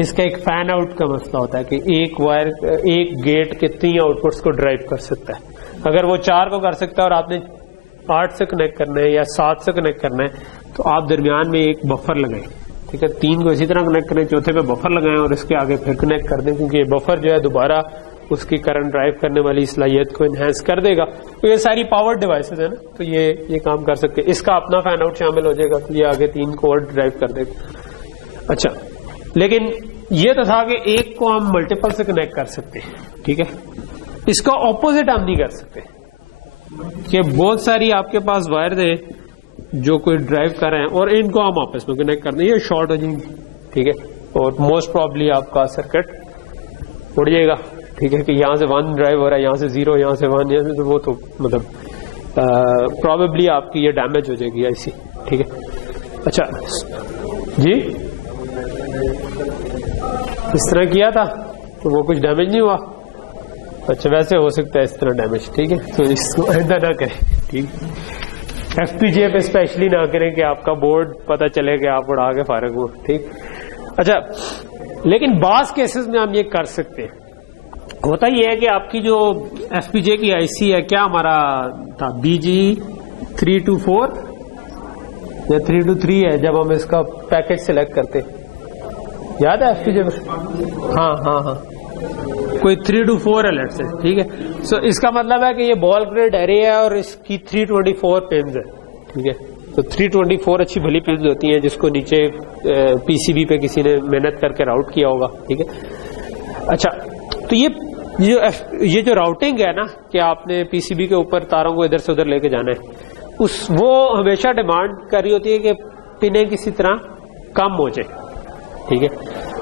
इसका एक फैन आउट का मसला होता है कि एक वायर एक गेट कितनी आउटपुट्स को ड्राइव कर सकता है। अगर वो 4 को कर सकता है और आपने 8 से कनेक्ट करना है या 7 से कनेक्ट करना है तो आप दरमियान में एक बफर लगाएं, ठीक है। 3 को इसी तरह कनेक्ट करें, चौथे पे बफर लगाएं और इसके आगे फिर कनेक्ट कर दें, क्योंकि बफर जो है दोबारा उसकी करंट ड्राइव करने वाली सलाहियत को इनहेंस कर देगा। तो ये सारी पावर डिवाइसेस है ना, तो ये काम कर सकते हैं। इसका अपना फैन आउट शामिल हो जाएगा, तो ये आगे 3 को और ड्राइव कर देगा। अच्छा, लेकिन ये तो था कि एक को हम मल्टीपल से कनेक्ट कर सकते हैं, ठीक है। इसका ऑपोजिट हम नहीं कर सकते कि बहुत सारी आपके पास वायर है जो कोई ड्राइव कर रहे हैं और इनको हम आपस में कनेक्ट कर दें, ये शॉर्ट हो जाएंगे, ठीक है। और मोस्ट प्रॉब्ली आपका सर्किट उड़ जाएगा, ठीक है, कि यहाँ से 1 ड्राइव हो रहा है, यहाँ से 0, यहाँ से 1, यहाँ से तो वो तो मतलब प्रॉबेबली आपकी ये डैमेज हो जाएगी ऐसी, ठीक है। अच्छा जी, इस तरह किया था तो वो कुछ डैमेज नहीं हुआ। अच्छा, वैसे हो सकता है इस तरह डैमेज, ठीक है, तो इसको ऐसा ना करें, ठीक। FPGA पे स्पेशली ना करें कि आपका बोर्ड पता चले कि आप उड़ा के फारग हो, ठीक। अच्छा, लेकिन बास केसेस में हम ये कर सकते हैं। होता ये है कि आपकी जो FPGA की IC है, क्या हमारा था, BG324 या 323 है, जब हम इसका पैकेज सिलेक्ट करते, याद है FPGA में? हाँ, कोई 324 है लेट्स से, ठीक है। सो इसका मतलब है कि ये बॉल ग्रिड एरे है और इसकी 324 पिन्स है, ठीक है। तो 324 अच्छी भली पिन्स होती हैं जिसको नीचे PCB पे किसी ने मेहनत करके राउट किया होगा, ठीक है। अच्छा, तो ये जो राउटिंग है ना, कि आपने PCB के ऊपर तारों को इधर से उधर लेके जाना है, वो हमेशा डिमांड कर रही होती है कि पिनें किसी तरह कम हो जाए, ठीक है।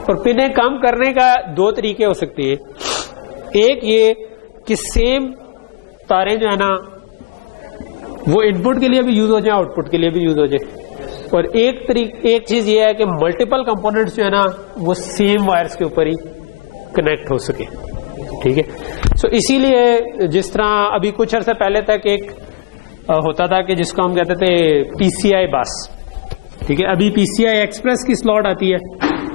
और पिनें कम करने का 2 तरीके हो सकते हैं। एक ये कि सेम तारें जो है ना वो इनपुट के लिए भी यूज हो जाए, आउटपुट के लिए भी यूज हो जाए। और एक चीज ये है कि मल्टीपल कंपोनेंट्स जो है ना वो सेम वायर्स के ऊपर ही कनेक्ट हो सके, ठीक है। सो इसीलिए जिस तरह अभी कुछ अर्से पहले तक एक होता था कि जिसको हम कहते थे PCI बस, ठीक है। अभी PCI एक्सप्रेस की स्लॉट आती है,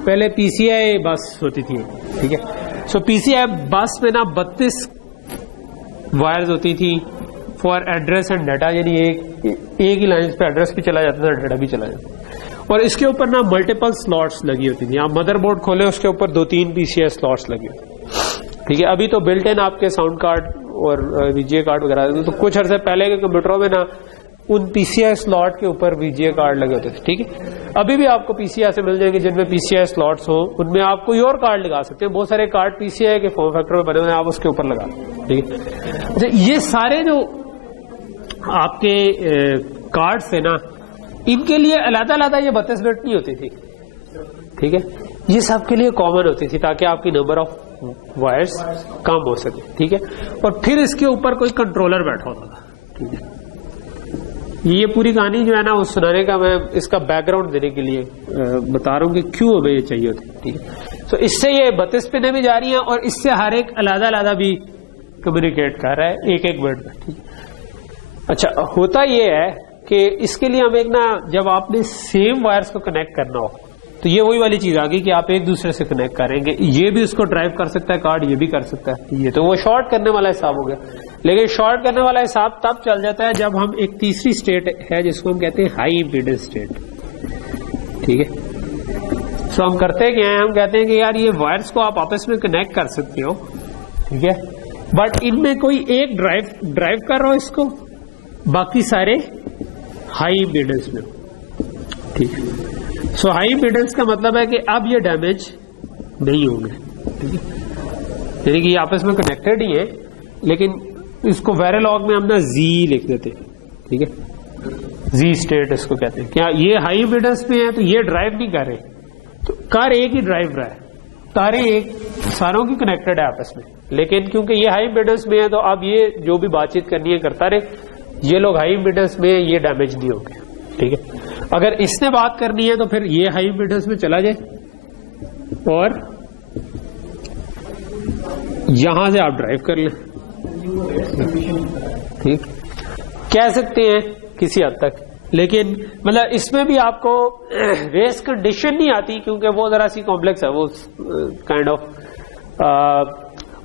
पहले PCI बस होती थी, ठीक है। सो PCI बस में ना 32 वायर्स होती थी फॉर एड्रेस एंड डाटा, यानी एक ही लाइन पे एड्रेस भी चला जाता था, डाटा भी चला जाता था। और इसके ऊपर ना मल्टीपल स्लॉट्स लगी होती थी। आप मदरबोर्ड खोले, उसके ऊपर 2-3 PCI स्लॉट्स लगी होती, ठीक है। अभी तो बिल्ट इन आपके साउंड कार्ड और VGA कार्ड वगैरह, तो कुछ अर्से पहले के कंप्यूटरों में ना उन PCI स्लॉट के ऊपर VGA कार्ड लगे होते थे, ठीक है। अभी भी आपको PCI से मिल जाएंगे जिनमें PCI स्लॉट्स हो, उनमें आप कोई और कार्ड लगा सकते हैं। बहुत सारे कार्ड PCI के फॉर्म फैक्टर में बने हुए हैं, आप उसके ऊपर लगा, ठीक है। अच्छा, ये सारे जो आपके कार्ड्स है ना, इनके लिए अलग-अलग ये 32 बिट नहीं होती थी, ठीक है। ये सबके लिए कॉमन होती थी ताकि आपकी नंबर ऑफ वायर्स कम हो सके, ठीक है। और फिर इसके ऊपर कोई कंट्रोलर बैठा होता था, ठीक है। ये पूरी कहानी जो है ना वो सुनाने का मैं इसका बैकग्राउंड देने के लिए बता रहा हूँ कि क्यों हमें ये चाहिए होती है, ठीक है। तो इससे ये 32 पिनें भी जा रही हैं और इससे हर एक अलग-अलग भी कम्युनिकेट कर रहा है एक बिट में, ठीक है। अच्छा, होता ये है कि इसके लिए हम एक ना, जब आपने सेम वायर्स को कनेक्ट करना हो तो ये वही वाली चीज आ गई कि आप एक दूसरे से कनेक्ट करेंगे। ये भी उसको ड्राइव कर सकता है कार्ड, ये भी कर सकता है। ये तो वो शॉर्ट करने वाला हिसाब हो गया। लेकिन शॉर्ट करने वाला हिसाब तब चल जाता है जब हम एक तीसरी स्टेट है जिसको हम कहते हैं हाई इम्पीडेंस स्टेट, ठीक है। सो हम करते क्या है, हम कहते हैं कि यार ये वायर्स को आप आपस में कनेक्ट कर सकते हो, ठीक है, बट इनमें कोई एक ड्राइव कर रहा हो इसको, बाकी सारे हाई इम्पीडेंस में, ठीक है। सो हाई इम्पीडेंस का मतलब है कि अब ये डैमेज नहीं होंगे, ठीक है। यानी कि ये आपस में कनेक्टेड ही है, लेकिन इसको वेरिलॉग में हम ना Z लिख देते हैं, ठीक है। Z स्टेट इसको कहते हैं। क्या ये हाई इम्पीडेंस में है तो ये ड्राइव नहीं कर रहे, तो कार एक ही ड्राइव रहा है, तारे एक सारों की कनेक्टेड है आपस में। लेकिन क्योंकि ये हाई इम्पीडेंस में है तो अब ये जो भी बातचीत करनी है करता रहे, ये लोग हाई इम्पीडेंस में ये डैमेज नहीं होंगे, ठीक है। अगर इसने बात करनी है तो फिर ये हाई इम्पीडेंस में चला जाए और यहां से आप ड्राइव कर लें, ठीक कह सकते हैं किसी हद तक। लेकिन मतलब इसमें भी आपको रेस कंडीशन नहीं आती क्योंकि वो जरा सी कॉम्प्लेक्स है, वो काइंड ऑफ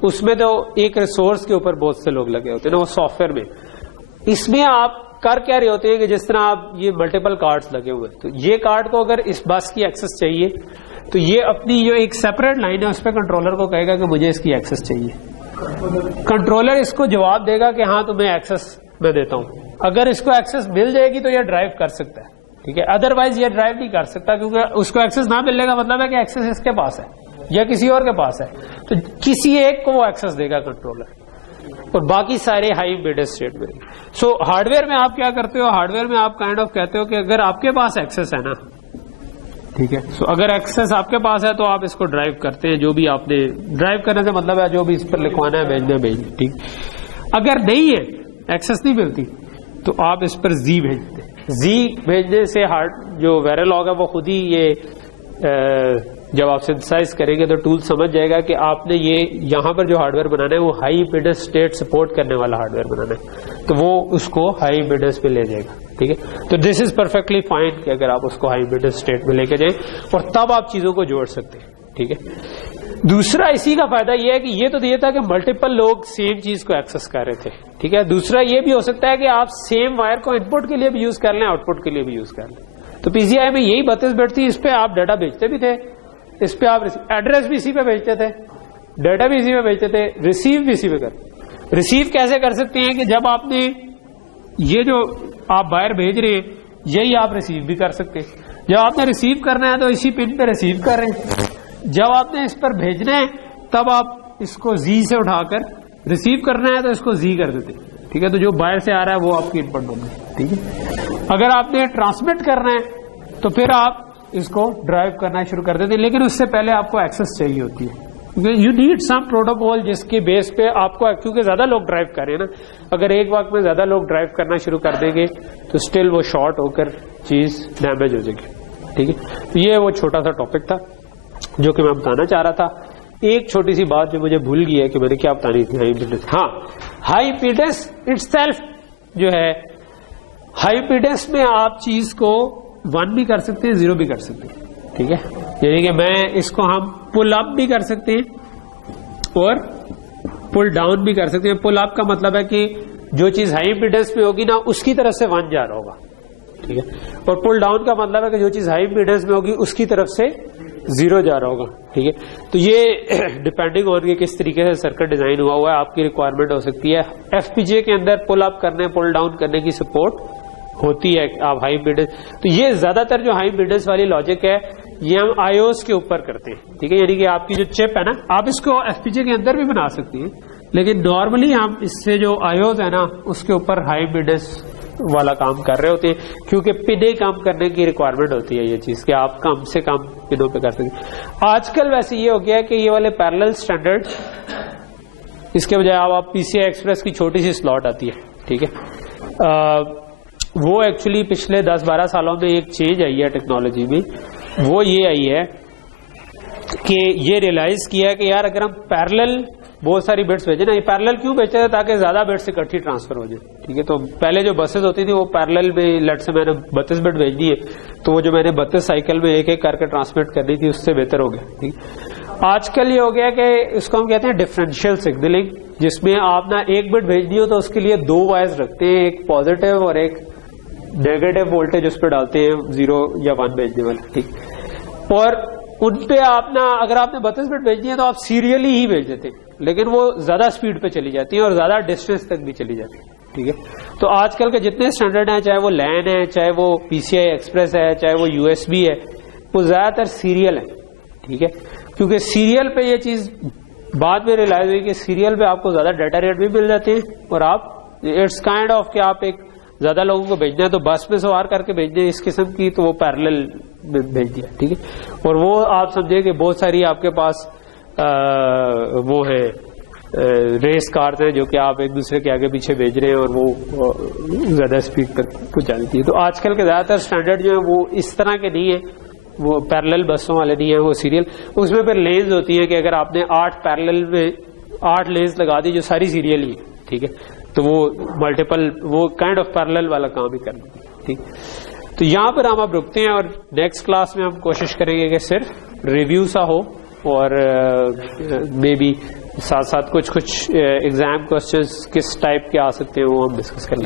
उसमें तो एक रिसोर्स के ऊपर बहुत से लोग लगे होते हैं ना, वो सॉफ्टवेयर में। इसमें आप कर क्या रहे होते हैं कि जिस तरह आप ये मल्टीपल कार्ड्स लगे हुए, तो ये कार्ड को अगर इस बस की एक्सेस चाहिए तो ये अपनी जो एक सेपरेट लाइन है उस पर कंट्रोलर को कहेगा कि मुझे इसकी एक्सेस चाहिए। कंट्रोलर इसको जवाब देगा कि हाँ तुम्हें एक्सेस मैं देता हूं। अगर इसको एक्सेस मिल जाएगी तो यह ड्राइव कर सकता है, ठीक है, अदरवाइज ये ड्राइव नहीं कर सकता, क्योंकि उसको एक्सेस ना मिलने का मतलब है कि एक्सेस इसके पास है या किसी और के पास है, तो किसी एक को वो एक्सेस देगा कंट्रोलर, और बाकी सारे हाई इम्पीडेंस स्टेट में। सो हार्डवेयर में आप क्या करते हो, हार्डवेयर में आप काइंड ऑफ कहते हो कि अगर आपके पास एक्सेस है ना, ठीक है, सो अगर एक्सेस आपके पास है तो आप इसको ड्राइव करते हैं, जो भी आपने ड्राइव करने से मतलब है जो भी इस पर लिखवाना है भेजना भेजना, ठीक। अगर नहीं है, एक्सेस नहीं मिलती, तो आप इस पर जी भेजते हैं। जी भेजने से हार्ड जो वेरिलॉग है वो खुद ही ये जब आप सिंथेसाइज करेंगे तो टूल समझ जाएगा कि आपने ये यहाँ पर जो हार्डवेयर बनाना है वो हाई इम्पीडेंस स्टेट सपोर्ट करने वाला हार्डवेयर बनाना है, तो वो उसको हाई इम्पीडेंस पे ले जाएगा, ठीक है। तो दिस इज परफेक्टली फाइन कि अगर आप उसको हाई इम्पीडेंस स्टेट में लेके जाएं और तब आप चीजों को जोड़ सकते हैं, ठीक है। दूसरा इसी का फायदा यह है कि ये तो दिया था कि मल्टीपल लोग सेम चीज को एक्सेस कर रहे थे, ठीक है। दूसरा ये भी हो सकता है कि आप सेम वायर को इनपुट के लिए भी यूज कर लें, आउटपुट के लिए भी यूज कर लें। तो पीसीआई में यही 32 बिट थी, इस पे आप डाटा भेजते भी थे, इस पे आप एड्रेस भी इसी पे भेजते थे, डाटा भी इसी पे भेजते थे, रिसीव भी इसी पे कर। रिसीव कैसे कर सकते हैं कि जब आपने ये जो आप वायर भेज रहे हैं यही आप रिसीव भी कर सकते हैं। जब आपने रिसीव करना है तो इसी पिन पे रिसीव कर रहे हैं, जब आपने इस पर भेजना है तब आप इसको जी से उठाकर रिसीव करना है तो इसको जी कर देते, ठीक है। तो जो बाहर से आ रहा है वो आपकी इनपुट होगी, ठीक है। अगर आपने ट्रांसमिट करना है तो फिर आप इसको ड्राइव करना शुरू कर देते हैं, लेकिन उससे पहले आपको एक्सेस चाहिए होती है, क्योंकि यू नीड सम प्रोटोकॉल जिसके बेस पे आपको, क्योंकि ज्यादा लोग ड्राइव कर रहे हैं ना, अगर एक वक्त में ज्यादा लोग ड्राइव करना शुरू कर देंगे तो स्टिल वो शॉर्ट होकर चीज डैमेज हो जाएगी, ठीक है। तो ये वो छोटा सा टॉपिक था जो कि मैं बताना चाह रहा था। एक छोटी सी बात जो मुझे भूल गई है कि मैंने क्या बतानी थी, हाई इम्पीडेंस। हाँ, हाई इम्पीडेंस इटसेल्फ जो है, हाई इम्पीडेंस में आप चीज को 1 भी कर सकते हैं, 0 भी कर सकते हैं, ठीक है। यानी कि मैं इसको हम पुल अप भी कर सकते हैं और पुल डाउन भी कर सकते हैं। पुल अप का मतलब है कि जो चीज हाई इम्पीडेंस में होगी ना उसकी तरफ से 1 जा रहा होगा, ठीक है, और पुल डाउन का मतलब है कि जो चीज हाई इम्पीडेंस में होगी उसकी तरफ से 0 जा रहा होगा, ठीक है। तो ये डिपेंडिंग ऑन किस तरीके से सर्किट डिजाइन हुआ है आपकी रिक्वायरमेंट हो सकती है। एफपीजीए के अंदर पुल अप करने पुल डाउन करने की सपोर्ट होती है आप हाई इम्पीडेंस। तो ये ज्यादातर जो हाई इम्पीडेंस वाली लॉजिक है ये हम आईओस के ऊपर करते हैं, ठीक है। यानी कि आपकी जो चिप है ना, आप इसको एफपीजीए के अंदर भी बना सकती हैं, लेकिन नॉर्मली हम इससे जो आईओस है ना उसके ऊपर हाई इम्पीडेंस वाला काम कर रहे होते हैं, क्योंकि पिने काम करने की रिक्वायरमेंट होती है ये चीज कि आप कम से कम पिनों पे कर सकें। आजकल वैसे ये हो गया है कि ये वाले पैरेलल स्टैंडर्ड, इसके बजाय आप पीसीआई एक्सप्रेस की छोटी सी स्लॉट आती है, ठीक है। वो एक्चुअली पिछले 10-12 सालों में एक चेंज आई है टेक्नोलॉजी में, वो ये आई है कि ये रियलाइज किया है कि यार अगर हम पैरेलल बहुत सारी बिट्स भेजे ना, ये पैरेलल क्यों भेजते थे, ताकि ज्यादा बिट्स इकट्ठी ट्रांसफर हो जाए, ठीक है। तो पहले जो बसेस होती थी वो पैरेलल में, लेट से मैंने 32 बिट भेज दी है तो वो जो मैंने 32 साइकिल में एक एक करके ट्रांसमिट करनी थी उससे बेहतर हो गया, ठीक। आजकल ये हो गया कि इसको हम कहते हैं डिफरेंशियल सिग्नलिंग, जिसमें आप ना एक बिट भेजनी हो तो उसके लिए 2 वायर्स रखते हैं, एक पॉजिटिव और एक नेगेटिव वोल्टेज उस पर डालते हैं, 0 या 1 भेजने वाला, ठीक। और उनपे आप ना, अगर आपने 32 बिट भेजनी है तो आप सीरियली ही भेज देते हैं, लेकिन वो ज्यादा स्पीड पे चली जाती है और ज्यादा डिस्टेंस तक भी चली जाती है, ठीक है। तो आजकल के जितने स्टैंडर्ड हैं, चाहे वो लैन है, चाहे वो पीसीआई एक्सप्रेस है, चाहे वो यूएसबी है, वो ज्यादातर सीरियल है, ठीक है। क्योंकि सीरियल पे ये चीज बाद में रियलाइज हुई कि सीरियल पे आपको ज्यादा डाटा रेट भी मिल जाते हैं और आप इट्स काइंड ऑफ कि आप एक ज्यादा लोगों को भेजना है तो बस में सवार करके भेजने इस किस्म की, तो वो पैरेलल में भेज दिया, ठीक है। और वो आप समझे कि बहुत सारी आपके पास वो है रेस कार्स हैं जो कि आप एक दूसरे के आगे पीछे भेज रहे हैं और वो ज्यादा स्पीड पर पहुंचा देती है। तो आजकल के ज्यादातर स्टैंडर्ड जो है वो इस तरह के नहीं है, वो पैरेलल बसों वाले नहीं है, वो सीरियल। उसमें फिर लेन्स होती है कि अगर आपने 8 पैरेलल में 8 लेन्स लगा दी जो सारी सीरियल ही है, ठीक है, तो वो मल्टीपल, वो काइंड ऑफ पैरेलल वाला काम ही कर देती है, ठीक। तो यहाँ पर हम अब रुकते हैं और नेक्स्ट क्लास में हम कोशिश करेंगे कि सिर्फ रिव्यू सा हो और मे बी साथ साथ कुछ एग्जाम क्वेश्चंस किस टाइप के आ सकते हैं वो हम डिस्कस कर लेंगे।